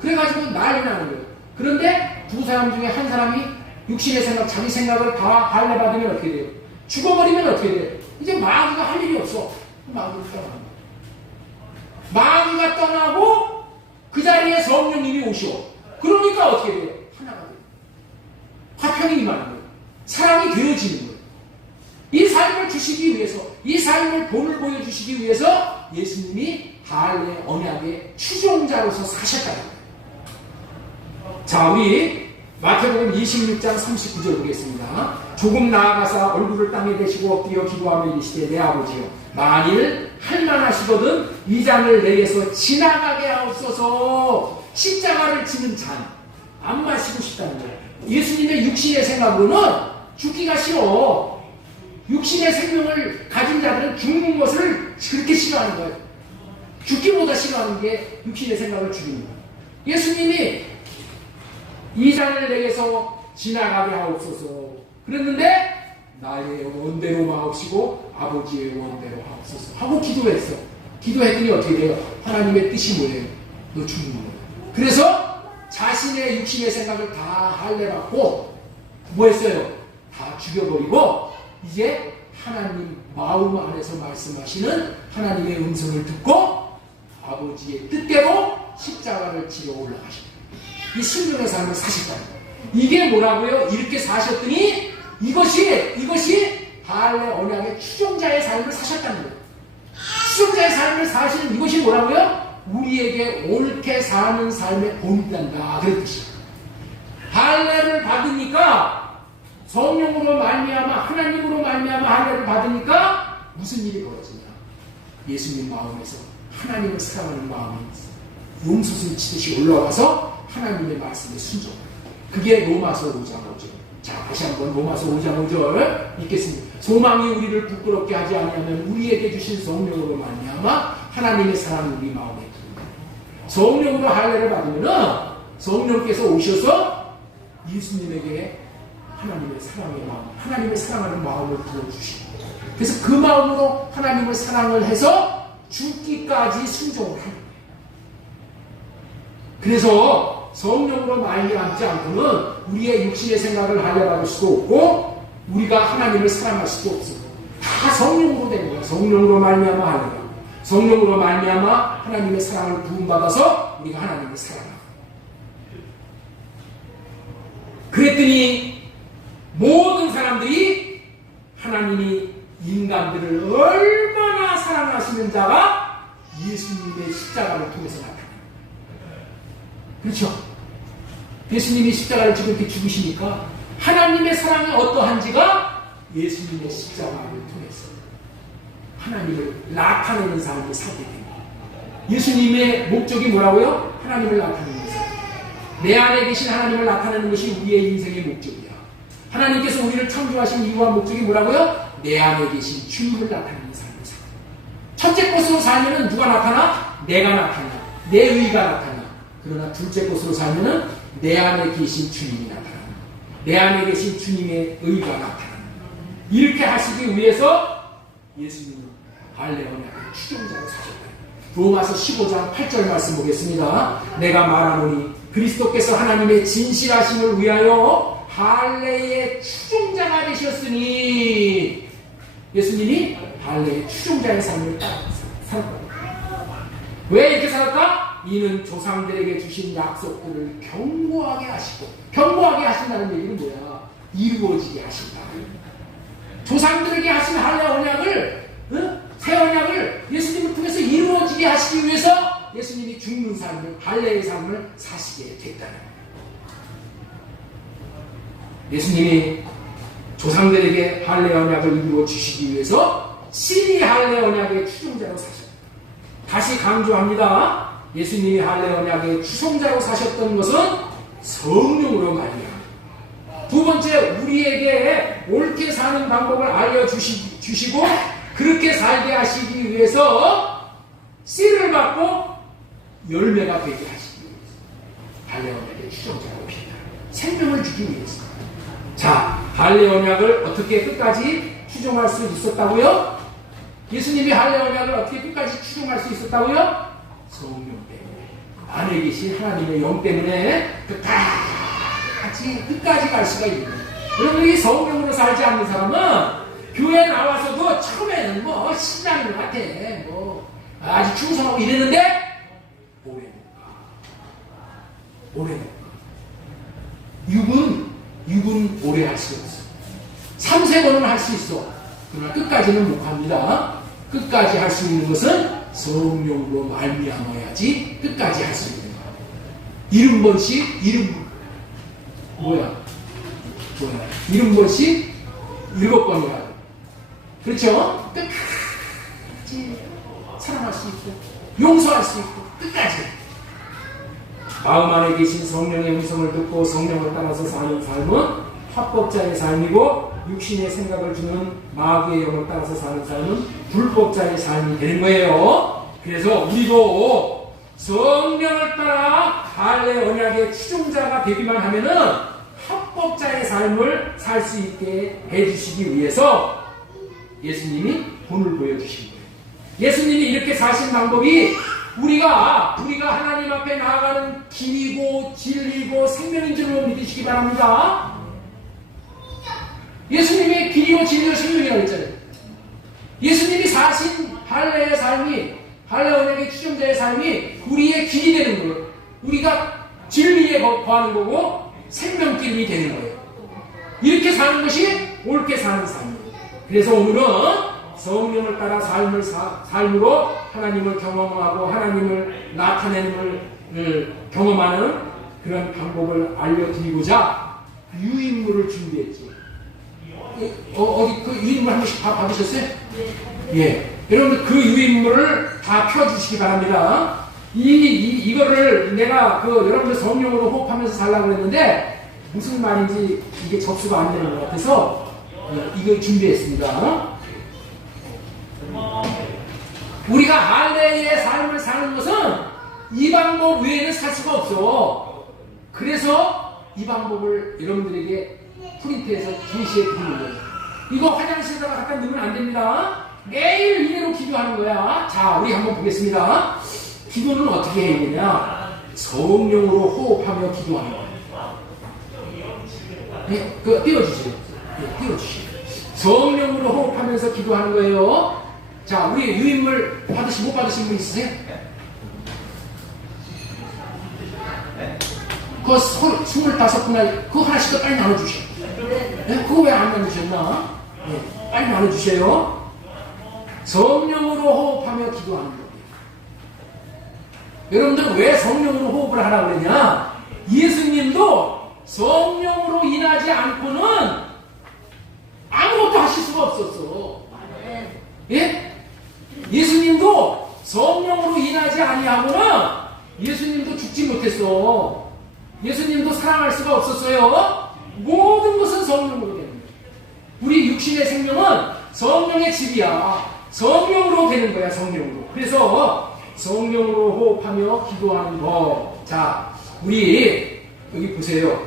그래가지고 난리 나는 거예요. 그런데 두 사람 중에 한 사람이 육신의 생각, 자기 생각을 다 할례받으면 어떻게 돼요? 죽어버리면 어떻게 돼요? 이제 마귀가 할 일이 없어. 마귀를 떠나는 거예요. 마귀가 떠나고 그 자리에 성령님이 오시오. 그러니까 어떻게 돼요? 하나가 돼요. 화평이 임하는 거예요. 사랑이 되어지는 거예요. 이 삶을 주시기 위해서, 이 삶을 본을 보여주시기 위해서 예수님이 할례 언약의 추종자로서 사셨다는 거예요. 자, 우리 마태복음 26장 39절 보겠습니다. 조금 나아가사 얼굴을 땅에 대시고 엎드려 기도하며 이르시되 내 아버지여 만일 할만하시거든 이 잔을 내게서 지나가게 하옵소서. 십자가를 지는 잔 안 마시고 싶다는 거예요. 예수님의 육신의 생각으로는 죽기가 싫어. 육신의 생명을 가진 자들은 죽는 것을 그렇게 싫어하는 거예요. 죽기보다 싫어하는 게 육신의 생각을 죽이는 거예요. 예수님이 이 잔을 내게서 지나가게 하옵소서. 그랬는데 나의 원대로 마옵시고 아버지의 원대로 하옵소서 하고 기도했어. 기도했더니 어떻게 돼요? 하나님의 뜻이 뭐예요? 너 죽는 거예요. 그래서 자신의 육신의 생각을 다 할례받고 뭐 했어요? 다 죽여버리고 이제 하나님 마음 안에서 말씀하시는 하나님의 음성을 듣고 아버지의 뜻대로 십자가를 지러 올라가십니다. 이 순종의 삶을 사셨다는 거예요. 이게 뭐라고요? 이렇게 사셨더니 이것이 할례 언약의 추종자의 삶을 사셨다는 거예요. 추종자의 삶을 사시는 이것이 뭐라고요? 우리에게 옳게 사는 삶의 본이란다. 그런 뜻이에요. 할례를 받으니까 성령으로 말미암아 하나님으로 말미암아 할례를 받으니까 무슨 일이 벌어지냐? 예수님 마음에서 하나님을 사랑하는 마음이 용솟음 치듯이 올라와서 하나님의 말씀에 순종해요. 그게 로마서 5장 5절. 자, 다시 한번 로마서 5장 5절 읽겠습니다. 소망이 우리를 부끄럽게 하지 아니하면 우리에게 주신 성령으로 말미암아 하나님의 사랑이 우리 마음에 듭니다. 성령으로 할례를 받으면은 성령께서 오셔서 예수님에게 하나님의 사랑의 마음, 하나님을 사랑하는 마음을 부어주시고, 그래서 그 마음으로 하나님을 사랑을 해서 죽기까지 순종을 하는 거예요. 그래서 성령으로 말미암지 않고는 우리의 육신의 생각을 할례받을 수도 없고 우리가 하나님을 사랑할 수도 없어요. 다 성령으로 되는 거예요. 성령으로 말미암아 할례가, 성령으로 말미암아 하나님의 사랑을 부음받아서 우리가 하나님을 사랑하고. 그랬더니 모든 사람들이 하나님이 인간들을 얼마나 사랑하시는 자가 예수님의 십자가를 통해서 나타납니다. 그렇죠? 예수님이 십자가를 지금 이렇게 죽으시니까 하나님의 사랑이 어떠한지가 예수님의 십자가를 통해서 하나님을 나타내는 삶을 살게 됩니다. 예수님의 목적이 뭐라고요? 하나님을 나타내는 것이에요. 내 안에 계신 하나님을 나타내는 것이 우리의 인생의 목적이야. 하나님께서 우리를 창조하신 이유와 목적이 뭐라고요? 내 안에 계신 주님을 나타내는 삶을 살아요. 첫째 것으로 살면은 누가 나타나? 내가 나타나. 내 의가 나타나. 그러나 둘째 것으로 살면은 내 안에 계신 주님이 나타나. 내 안에 계신 주님의 의가 나타나. 이렇게 하시기 위해서 예수님은 할례 언약의 추종자로 사셨다. 로마서 15장 8절 말씀 보겠습니다. 내가 말하노니 그리스도께서 하나님의 진실하심을 위하여 할례의 추종자가 되셨으니, 예수님이 할례의 추종자의 삶을 살았다. 왜 이렇게 살았다? 이는 조상들에게 주신 약속들을 견고하게 하시고, 견고하게 하신다는 얘기는 뭐야? 이루어지게 하신다. 조상들에게 하신 할례 언약을, 새 언약을 예수님을 통해서 이루어지게 하시기 위해서 예수님이 죽는 삶을, 할례의 삶을 사시게 됐다는 거예요. 예수님이 조상들에게 할례 언약을 이루어 주시기 위해서 신이 할례 언약의 추종자로 사셨다. 다시 강조합니다. 예수님이 할례 언약의 추종자로 사셨던 것은 성령으로 말이야. 두 번째, 우리에게 옳게 사는 방법을 알려주시고 그렇게 살게 하시기 위해서 씨를 받고 열매가 되게 하시기 위해서 할례 언약의 추종자로 빈다. 생명을 주기 위해서. 자, 할례 언약을 어떻게 끝까지 추종할 수 있었다고요? 예수님이 할례 언약을 어떻게 끝까지 추종할 수 있었다고요? 성령 때문에, 안에 계신 하나님의 영 때문에 끝까지 갈 수가 있는 거예요. 여러분이 성령으로 살지 않는 사람은 교회 나와서도 처음에는 뭐 신앙인 것 같아, 뭐 아직 충성하고 이랬는데 오래 못 가. 육은 오래 할 수 없어. 3세번은 할 수 있어. 그러나 끝까지는 못 합니다. 끝까지 할 수 있는 것은 성령으로 말미암아야지 끝까지 할 수 있는 거야. 70번씩 뭐야? 70번씩 7번이야. 그렇죠? 끝까지 사랑할 수 있고 용서할 수 있고 끝까지. 마음 안에 계신 성령의 음성을 듣고 성령을 따라서 사는 삶은 합법자의 삶이고, 육신의 생각을 주는 마귀의 영을 따라서 사는 삶은 불법자의 삶이 되는 거예요. 그래서 우리도 성령을 따라 할례 언약의 추종자가 되기만 하면은 합법자의 삶을 살 수 있게 해주시기 위해서 예수님이 본을 보여주신 거예요. 예수님이 이렇게 사신 방법이 우리가 하나님 앞에 나아가는 길이고 진리고 생명인 줄로 믿으시기 바랍니다. 예수님의 길이고 진리고 생명이라고 했잖아요. 예수님이 사신 할례의 삶이, 할례 언약의 추종자의 삶이 우리의 길이 되는 거예요. 우리가 진리에 거하는 거고 생명길이 되는 거예요. 이렇게 사는 것이 옳게 사는 삶이에요. 그래서 오늘은 성령을 따라 삶으로 하나님을 경험하고 하나님을 나타내는 경험하는 그런 방법을 알려드리고자 유인물을 준비했지. 어디 그 유인물 한 번씩 다 받으셨어요? 예. 여러분들 그 유인물을 다 펴주시기 바랍니다. 이거를 내가 여러분들 성령으로 호흡하면서 살라고 했는데 무슨 말인지 이게 접수가 안 되는 것 같아서 이걸 준비했습니다. 우리가 할례의 삶을 사는 것은 이 방법 외에는 살 수가 없어. 그래서 이 방법을 여러분들에게 프린트해서 게시해 드리는 거예요. 이거 화장실에다가 갖다 넣으면 안 됩니다. 매일 이대로 기도하는 거야. 자, 우리 한번 보겠습니다. 기도는 어떻게 해야 되냐? 성령으로 호흡하며 기도하는 거예요. 네, 그거 띄워주세요. 네, 띄워주시죠. 성령으로 호흡하면서 기도하는 거예요. 자, 우리 유인물 못 받으신 분 있으세요? 그거 25분에 그거 하나씩 더 빨리 나눠주셔. 네? 그거 왜 안 나누셨나? 네, 빨리 나눠주세요. 성령으로 호흡하며 기도하는 거예요. 여러분들 왜 성령으로 호흡을 하라고 그러냐? 예수님도 성령으로 인하지 않고는 아무것도 하실 수가 없었어. 예? 예수님도 성령으로 인하지 아니하고는 예수님도 죽지 못했어. 예수님도 사랑할 수가 없었어요. 모든 것은 성령으로 되는 거예요. 우리 육신의 생명은 성령의 집이야. 성령으로 되는 거야, 성령으로. 그래서 성령으로 호흡하며 기도하는 거. 자, 우리 여기 보세요.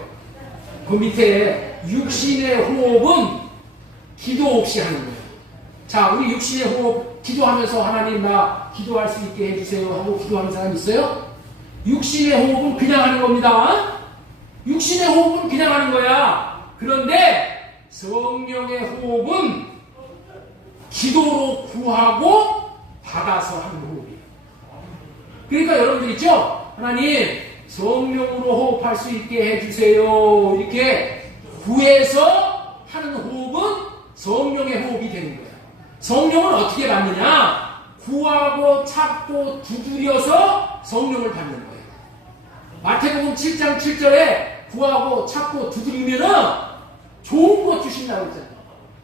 그 밑에 육신의 호흡은 기도 없이 하는 거예요. 자, 우리 육신의 호흡 기도하면서 하나님 나 기도할 수 있게 해주세요 하고 기도하는 사람 있어요? 육신의 호흡은 그냥 하는 겁니다. 육신의 호흡은 그냥 하는 거야. 그런데 성령의 호흡은 기도로 구하고 받아서 하는 호흡이에요. 그러니까 여러분들 있죠? 하나님 성령으로 호흡할 수 있게 해주세요. 이렇게 구해서 하는 호흡은 성령의 호흡이 되는 거예요. 성령을 어떻게 받느냐? 구하고 찾고 두드려서 성령을 받는 거예요. 마태복음 7장 7절에 구하고 찾고 두드리면은 좋은 것 주신다고 했잖아요.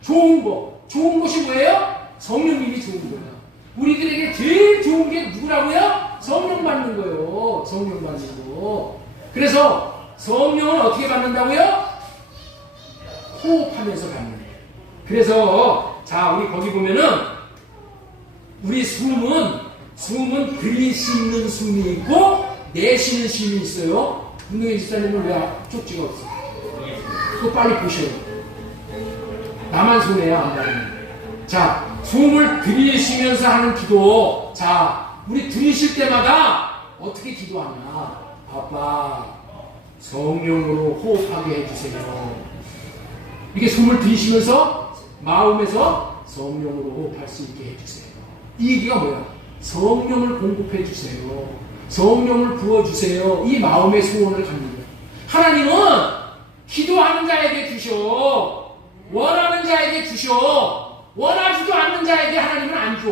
좋은 것. 좋은 것이 뭐예요? 성령님이 좋은 거예요. 우리들에게 제일 좋은 게 누구라고요? 성령 받는 거예요. 성령 받는 거. 그래서 성령을 어떻게 받는다고요? 호흡하면서 받는 거예요. 그래서 자, 우리 거기 보면은 우리 숨은 들이쉬는 숨이 있고 내쉬는 숨이 있어요. 문동희 집사님은 왜 쪽지가 없어? 그거 빨리 보셔요. 나만 손해야 안 가는. 자, 숨을 들이쉬면서 하는 기도. 자, 우리 들이쉴 때마다 어떻게 기도하냐? 아빠, 성령으로 호흡하게 해주세요. 이게 숨을 들이쉬면서 마음에서 성령으로 호흡할 수 있게 해주세요. 이 얘기가 뭐야? 성령을 공급해주세요. 성령을 부어주세요. 이 마음의 소원을 갖는 거예요. 하나님은 기도하는 자에게 주셔. 원하는 자에게 주셔. 원하지도 않는 자에게 하나님은 안 줘.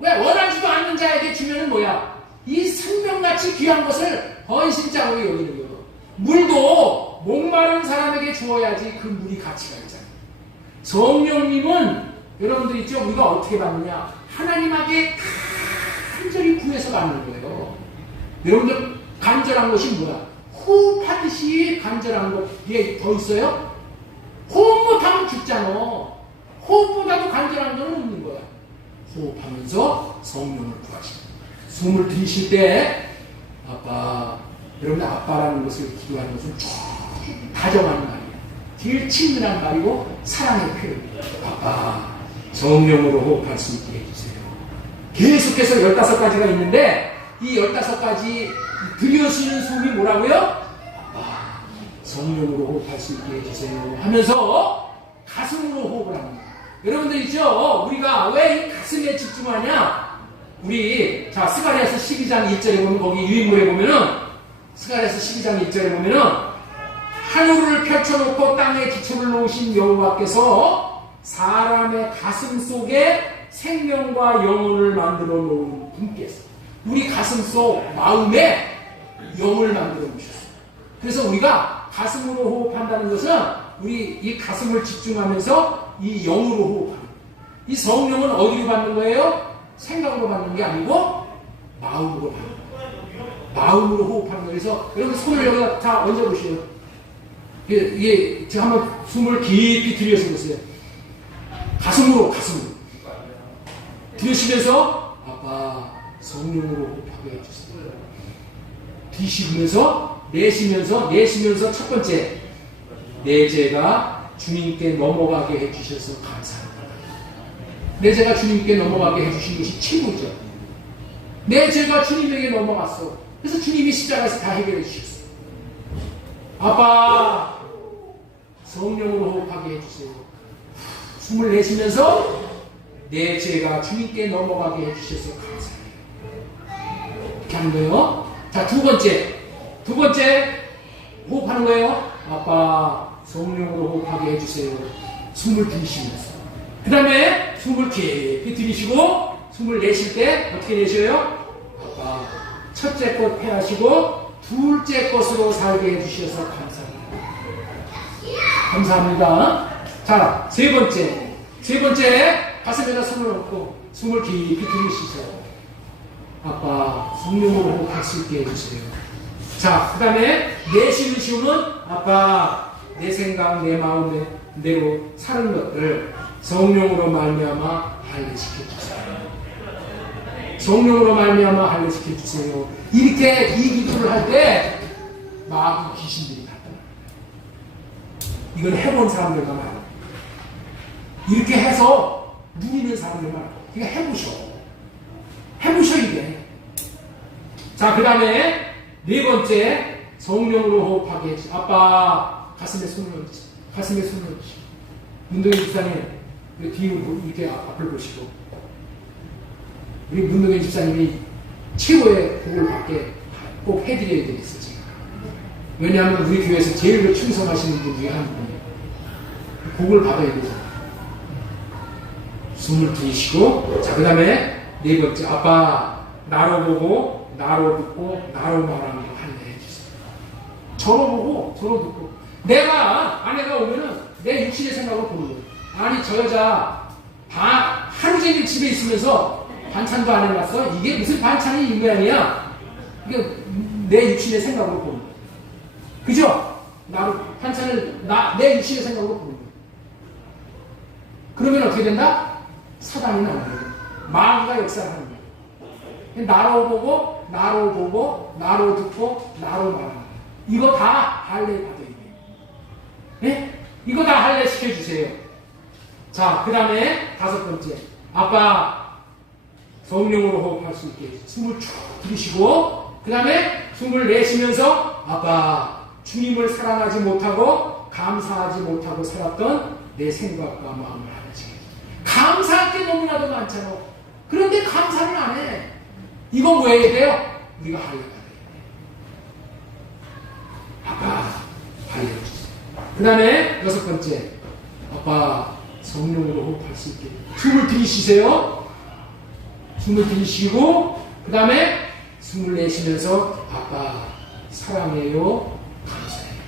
왜? 원하지도 않는 자에게 주면은 뭐야? 이 생명같이 귀한 것을 헌신자로 여기는 거예요. 물도 목마른 사람에게 주어야지 그 물이 가치가 있잖아요. 성령님은 여러분들 있죠? 우리가 어떻게 받느냐? 하나님에게 간절히 구해서 받는 거예요. 여러분들 간절한 것이 뭐야? 호흡하듯이 간절한 것 이게 더 있어요? 호흡 못하면 죽잖아. 호흡보다도 간절한 건 없는 거야. 호흡하면서 성령을 구하시는 거야. 숨을 들이쉴 때 아빠, 여러분들 아빠라는 것을 기도하는 것은 쭉 다정한 말이야. 제일 친근한 말이고 사랑의 표현이야. 아빠, 성령으로 호흡할 수 있게 해주세요. 계속해서 15가지가 있는데 이 15가지 들여쉬는 숨이 뭐라고요? 아빠, 성령으로 호흡할 수 있게 해주세요 하면서 가슴으로 호흡을 합니다. 여러분들 있죠? 우리가 왜 이 가슴에 집중하냐? 우리 자 스가랴서 12장 1절에 보면 거기 유인물에 보면은 스가랴서 12장 1절에 보면은 하늘을 펼쳐놓고 땅에 기초를 놓으신 여호와께서 사람의 가슴 속에 생명과 영혼을 만들어 놓은 분께서 우리 가슴 속 마음에 영을 만들어 놓으셨어요. 그래서 우리가 가슴으로 호흡한다는 것은 우리 이 가슴을 집중하면서 이 영으로 호흡하는 거예요. 이 성령은 어디로 받는 거예요? 생각으로 받는 게 아니고 마음으로 받는 거예요. 마음으로 호흡하는 거예요. 그래서 여러분 손을 여기다 다 얹어보세요. 이게 제가 한번 숨을 깊이 들여서 보세요. 가슴으로 들으시면서 아빠 성령으로 호흡하게 해주세요. 들이쉬면서 내쉬면서 첫 번째 내 죄가 주님께 넘어가게 해주셔서 감사합니다. 내 죄가 주님께 넘어가게 해주신 것이 최고죠. 내 죄가 주님에게 넘어갔어. 그래서 주님이 십자가에서 다 해결해 주셨어. 아빠 성령으로 호흡하게 해주세요. 숨을 내쉬면서 내 죄가 주님께 넘어가게 해주셔서 감사해요. 이렇게 하는 거예요. 자, 두 번째 호흡하는 거예요. 아빠 성령으로 호흡하게 해주세요. 숨을 들이쉬면서 그 다음에 숨을 깊이 들이쉬고 숨을 내쉴 때 어떻게 내쉬어요? 아빠 첫째 것 패하시고 둘째 것으로 살게 해주셔서 감사합니다. 자, 세 번째 가슴에다 손을 얹고 숨을 깊이 들이쉬세요. 아빠 성령으로 호흡할 수 있게 해주세요. 자, 그 다음에 내쉬는 쉬움은 아빠 내 생각 내 마음대로 사는 것들 성령으로 말미암아 할례시켜주세요. 성령으로 말미암아 할례시켜주세요. 이렇게 이 기도를 할 때 마귀 귀신들이 나타나요. 이건 해본 사람들만 알아요. 이렇게 해서 누리는 사람들만 알아요. 그러니까 해보셔 이게. 자, 그 다음에 네 번째 성령으로 호흡하게 해주세요. 아빠 가슴에 손을 얹으시고 문동희 집사님 뒤로 이렇게 앞을 보시고 우리 문동희 집사님이 최고의 복을 받게 꼭 해드려야 되겠어요. 제가. 왜냐하면 우리 교회에서 제일 충성하시는 분 중에 한 분이에요. 복을 받아야 되죠. 숨을 들이쉬고 자, 그 다음에 네 번째 아빠 나로 보고 나로 듣고 나로 말하는 거 할례해 주세요. 저로 보고 저로 듣고 아내가 오면은 내 육신의 생각을 보는 거예요. 아니 저 여자 하루 종일 집에 있으면서 반찬도 안 해놨어? 이게 무슨 반찬이 이 모양이야? 이게 내 육신의 생각으로 보는 거예요. 그죠? 반찬을 내 육신의 생각으로 보는 거예요. 그러면 어떻게 된다? 사단이 나오는 거예요. 마귀가 역사를 하는 거예요. 나로 보고 나로 듣고 나로 말하는 거예요. 이거 다 할례 받아야 돼요. 네? 이거 다 할례 시켜주세요. 자, 그 다음에 다섯 번째 아빠 성령으로 호흡할 수 있게 숨을 쭉 들이쉬고 그 다음에 숨을 내쉬면서 아빠 주님을 사랑하지 못하고 감사하지 못하고 살았던 내 생각과 마음을 하나씩 감사할 게 너무나도 많잖아. 그런데 감사를 안 해. 이거 왜 해야 돼요? 우리가 할례가 돼요. 아빠 할례 주세요. 그 다음에 여섯 번째 아빠 성령으로 호흡할 수 있게 숨을 들이쉬세요. 숨을 들이쉬고 그 다음에 숨을 내쉬면서 아빠 사랑해요. 감사해요.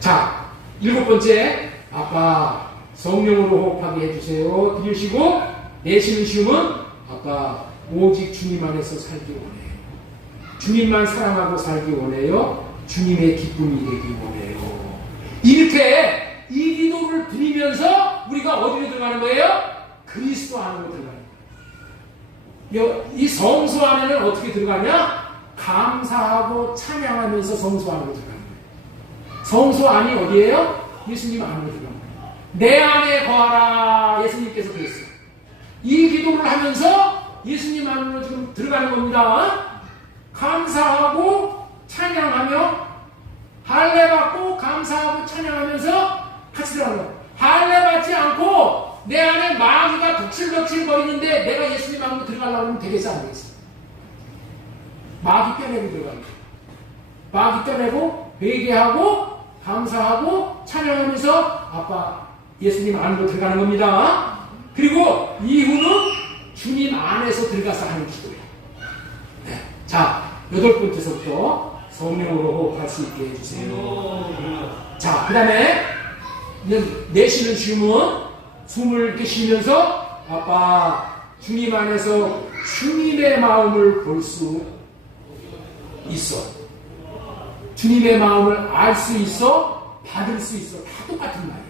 자, 일곱 번째 아빠 성령으로 호흡하게 해주세요. 들이쉬고 내쉬는 쉬움은 아빠 오직 주님 안에서 살기 원해요. 주님만 사랑하고 살기 원해요. 주님의 기쁨이 되기 원해요. 이렇게 이 기도를 드리면서 우리가 어디로 들어가는 거예요? 그리스도 안으로 들어가는 거예요. 이 성소 안에는 어떻게 들어가냐? 감사하고 찬양하면서 성소 안으로 들어가는 거예요. 성소 안이 어디예요? 예수님 안으로 들어가는 거예요. 내 안에 거하라 예수님께서 그랬어요. 이 기도를 하면서 예수님 안으로 지금 들어가는 겁니다. 감사하고 찬양하며 할례 받고 감사하고 찬양하면서 같이 들어가는 거예요. 할례 받지 않고 내 안에 마귀가 덕실덕실 거리는데 내가 예수님 안으로 들어가려고 하면 되겠어 안 되겠어? 마귀 빼내고 들어가는 거예요. 마귀 빼내고 회개하고 감사하고 찬양하면서 아빠 예수님 안으로 들어가는 겁니다. 그리고 이후는 주님 안에서 들어가서 하는 기도예요. 네. 자, 8번째서부터 성령으로 호흡할 수 있게 해주세요. 자, 그 다음에 내쉬는 숨을 이렇게 쉬면서 아빠 주님 안에서 주님의 마음을 볼 수 있어. 주님의 마음을 알 수 있어. 받을 수 있어. 다 똑같은 말이에요.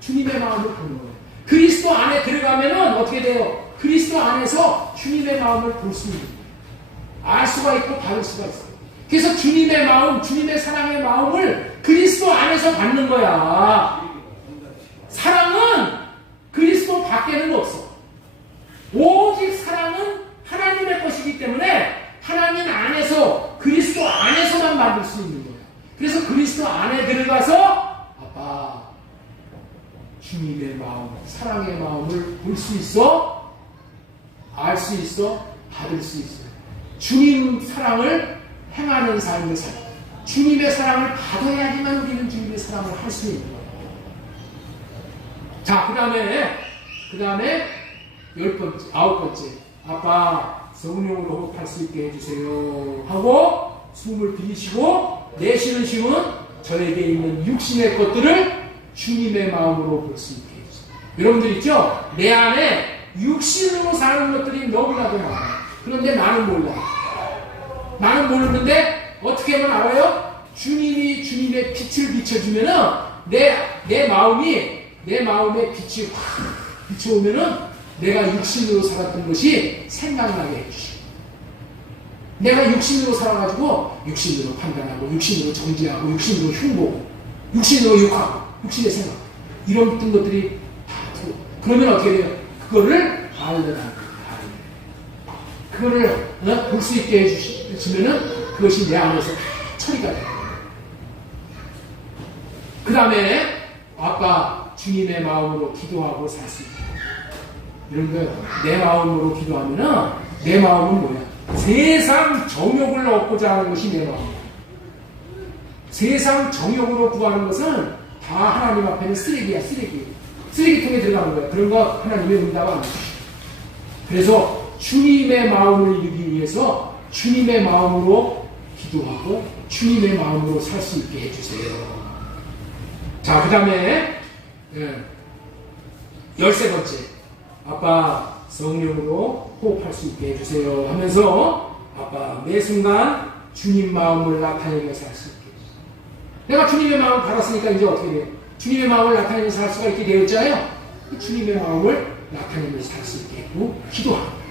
주님의 마음을 보는 거예요. 그리스도 안에 들어가면은 어떻게 돼요? 그리스도 안에서 주님의 마음을 볼 수 있는 거예요. 알 수가 있고 받을 수가 있어요. 그래서 주님의 마음, 주님의 사랑의 마음을 그리스도 안에서 받는 거야. 사랑은 그리스도 밖에는 없어. 오직 사랑은 하나님의 것이기 때문에 하나님 안에서, 그리스도 안에서만 받을 수 있는 거야. 그래서 그리스도 안에 들어가서 아빠 주님의 마음, 사랑의 마음을 볼 수 있어, 알 수 있어, 받을 수 있어. 주님 사랑을 행하는 삶을 살. 주님의 사랑을 받아야지만 우리는 주님의 사랑을 할 수 있는 거예요. 자, 그 다음에 10번째, 9번째. 아빠, 성령으로 호흡할 수 있게 해주세요. 하고, 숨을 들이쉬고, 내쉬는 숨은 저에게 있는 육신의 것들을 주님의 마음으로 볼 수 있게 해주세요. 여러분들 있죠? 내 안에 육신으로 사는 것들이 너무나도 많아요. 그런데 나는 몰라. 나는 모르는데 어떻게 하면 알아요? 주님이 주님의 빛을 비춰주면은 내 마음에 빛이 확 비춰오면은 내가 육신으로 살았던 것이 생각나게 해주시고, 내가 육신으로 살아가지고 육신으로 판단하고 육신으로 정죄하고 육신으로 흉보고 육신으로 욕하고 육신의 생각 이런 것들이 다 들어. 그러면 어떻게 돼요? 그거를 알려라. 그거를 볼 수 있게 해주시면은 그것이 내 안에서 처리가 돼요. 그 다음에 아까 주님의 마음으로 기도하고 살 수 있다. 이런 거 내 마음으로 기도하면은 내 마음은 뭐야? 세상 정욕을 얻고자 하는 것이 내 마음이야. 세상 정욕으로 구하는 것은 다 하나님 앞에는 쓰레기야, 쓰레기. 쓰레기통에 들어가는 거야. 그런 거 하나님의 응답 안 해주셔. 그래서 주님의 마음을 이루기 위해서 주님의 마음으로 기도하고 주님의 마음으로 살 수 있게 해주세요. 자, 그 다음에 13번째. 아빠 성령으로 호흡할 수 있게 해주세요 하면서 아빠 매 순간 주님 마음을 나타내며 살 수 있게 해주세요. 내가 주님의 마음을 받았으니까 이제 어떻게 돼요? 주님의 마음을 나타내며 살 수가 있게 되었잖아요. 주님의 마음을 나타내며 살 수 있게 했고 기도하는 거예요.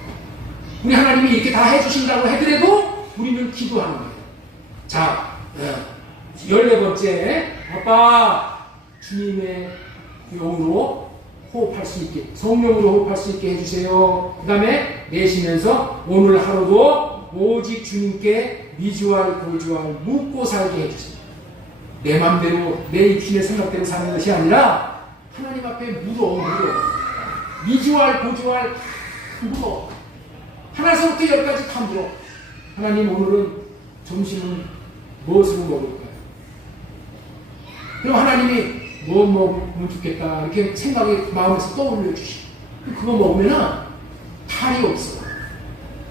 우리 하나님이 이렇게 다 해주신다고 하더라도 우리는 기도하는 거예요. 자, 14번째. 아빠 주님의 영으로 호흡할 수 있게, 성령으로 호흡할 수 있게 해주세요. 그 다음에 내쉬면서 오늘 하루도 오직 주님께 미주알 고주알 묻고 살게 해주세요. 내 맘대로 내 입신의 생각대로 사는 것이 아니라 하나님 앞에 물어. 미주알 고주알 물어. 하나서부터 10까지 다 물어. 하나님 오늘은 점심은 무엇으로 먹을까요? 그럼 하나님이 뭐 먹으면 좋겠다 이렇게 생각이 마음에서 떠올려 주시고, 그거 먹으면은 탈이 없어.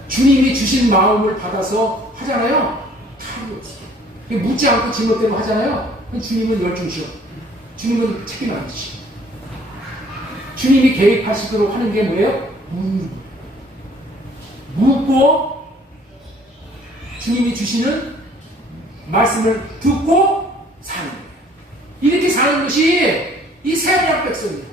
주님이 주신 마음을 받아서 하잖아요. 탈이 없어. 묻지 않고 지멋대로 하잖아요. 주님은 열중시어. 주님은 책임 안 지시고. 주님이 개입하시도록 하는 게 뭐예요? 묻고 주님이 주시는 말씀을 듣고 사는 거예요. 이렇게 사는 것이 이 새 언약 백성이에요.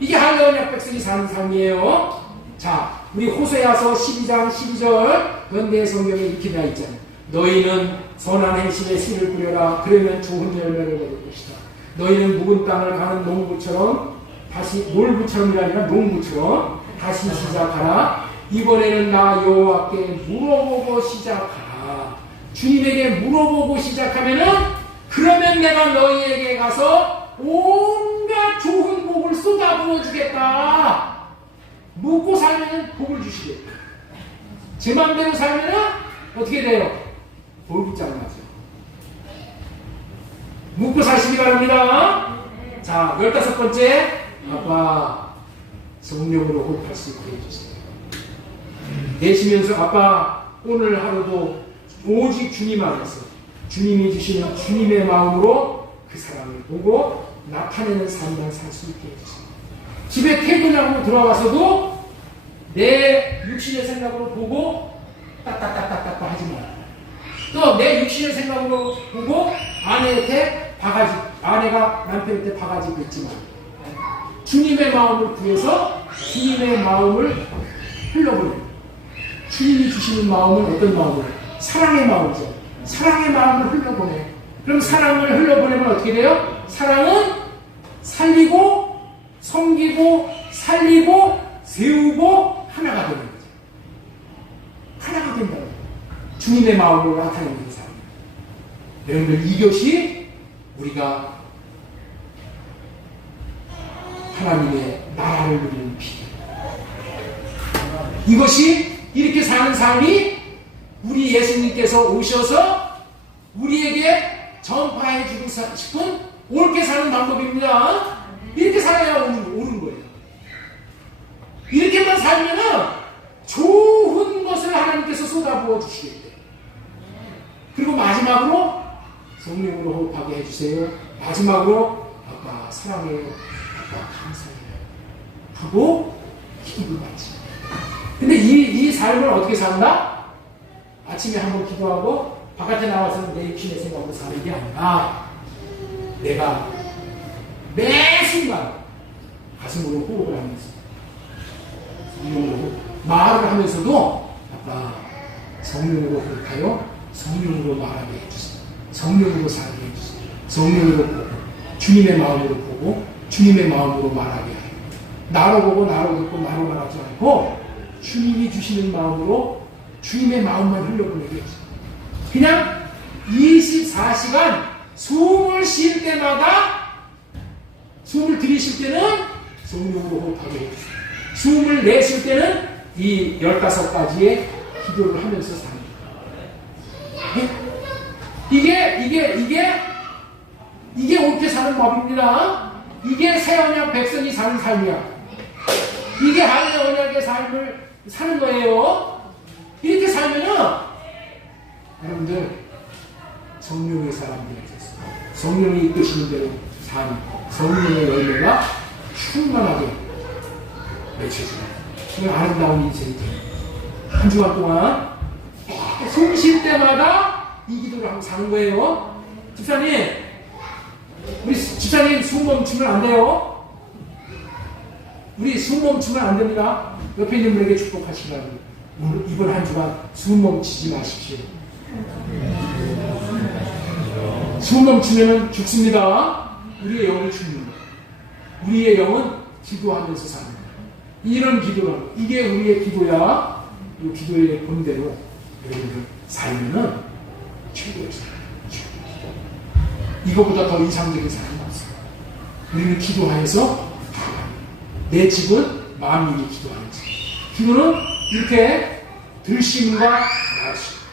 이게 한 언약 백성이 사는 삶이에요. 자, 우리 호세아서 12장 12절 현대 성경에 이렇게 되어 있잖아요. 너희는 선한 행실에 씨를 뿌려라. 그러면 좋은 열매를 얻을 것이다. 너희는 묵은 땅을 가는 농부처럼 다시, 놀부처럼이 아니라 농부처럼 다시 시작하라. 이번에는 나 여호와께 물어보고 시작하라. 주님에게 물어보고 시작하면은 그러면 내가 너희에게 가서 온갖 좋은 복을 쏟아 부어주겠다. 묻고 살면 복을 주시겠다. 제 맘대로 살면 어떻게 돼요? 볼붙장 나죠. 묻고 사시기 바랍니다. 자, 15번째. 아빠 성령으로 호흡할 수 있게 해주세요. 내쉬면서 아빠 오늘 하루도 오직 주님 안에서 주님이 주시는 주님의 마음으로 그 사랑을 보고 나타내는 삶을 살 수 있게 해주세요. 집에 퇴근하고 들어와서도 내 육신의 생각으로 보고 따따따따따 하지 마. 또 내 육신의 생각으로 보고 아내한테 바가지, 아내가 남편한테 바가지 긁지 마. 주님의 마음을 구해서 주님의 마음을 흘려보내. 주님이 주시는 마음은 어떤 마음을? 사랑의 마음이죠. 사랑의 마음을 흘려보내. 그럼 사랑을 흘려보내면 어떻게 돼요? 사랑은 살리고 섬기고 살리고 세우고 하나가 되는 거죠. 하나가 된다는 거예요. 주님의 마음으로 나타내는 사람. 여러분들 이것이 우리가 하나님의 나라를 누리는 비결. 이것이 이렇게 사는 삶이 우리 예수님께서 오셔서 우리에게 전파해 주고 싶은 옳게 사는 방법입니다. 이렇게 살아야 옳은 거예요. 이렇게만 살면은 좋은 것을 하나님께서 쏟아부어 주시겠대요. 그리고 마지막으로 성령으로 호흡하게 해주세요. 마지막으로 아빠 사랑해요. 아빠 감사해요. 하고 기도를 받지. 근데 이 삶을 어떻게 산다? 아침에 한번 기도하고 바깥에 나와서는 내 육신의 생각으로 사는 게 아니라 내가 매 순간 가슴으로 호흡을 하면서 성령으로 말을 하면서도 아빠 성령으로 호흡하여 성령으로 말하게 해주세요. 성령으로 살게 해주세요. 성령으로 보고 주님의 마음으로 보고 주님의 마음으로 말하게 해요. 나로 보고 나로 듣고 나로 말하지 않고 주님이 주시는 마음으로 주님의 마음만 흘려보내게 해주세요. 그냥 24시간 숨을 쉴 때마다 숨을 들이쉴 때는 성령으로 호흡하게 해주세요. 숨을 내쉴 때는 이 15가지의 기도를 하면서 삽니다. 이게 옳게 사는 법입니다. 이게 새 언약 백성이 사는 삶이야. 이게 하나의 언약의 삶을 사는 거예요. 이렇게 살면은 여러분들 성령의 사람들이 되겠어요. 성령이 이끄시는 대로 사는 성령의 열매가 충만하게 맺혀지는 그런 아름다운 인생이 됩니다. 한 주간 동안 숨 쉴 때마다 이 기도를 하고 사는 거예요. 집사님, 우리 집사님 숨 멈추면 안 돼요. 우리 숨 멈추면 안 됩니다. 옆에 있는 분에게 축복하시라고. 오늘 이번 한 주간 숨 멈추지 마십시오. 숨 멈추면 죽습니다. 우리의 영이 죽는 거예요. 우리의 영은 기도하면서 삽니다. 이런 기도는 이게 우리의 기도야. 이 기도의 본대로 여러분들 살면은 최고의 삶. 이거보다 더 이상적인 삶이 없어요. 우리는 기도하여서 내 집은 만민이 기도하는 집. 기도는 이렇게 들심과 말심.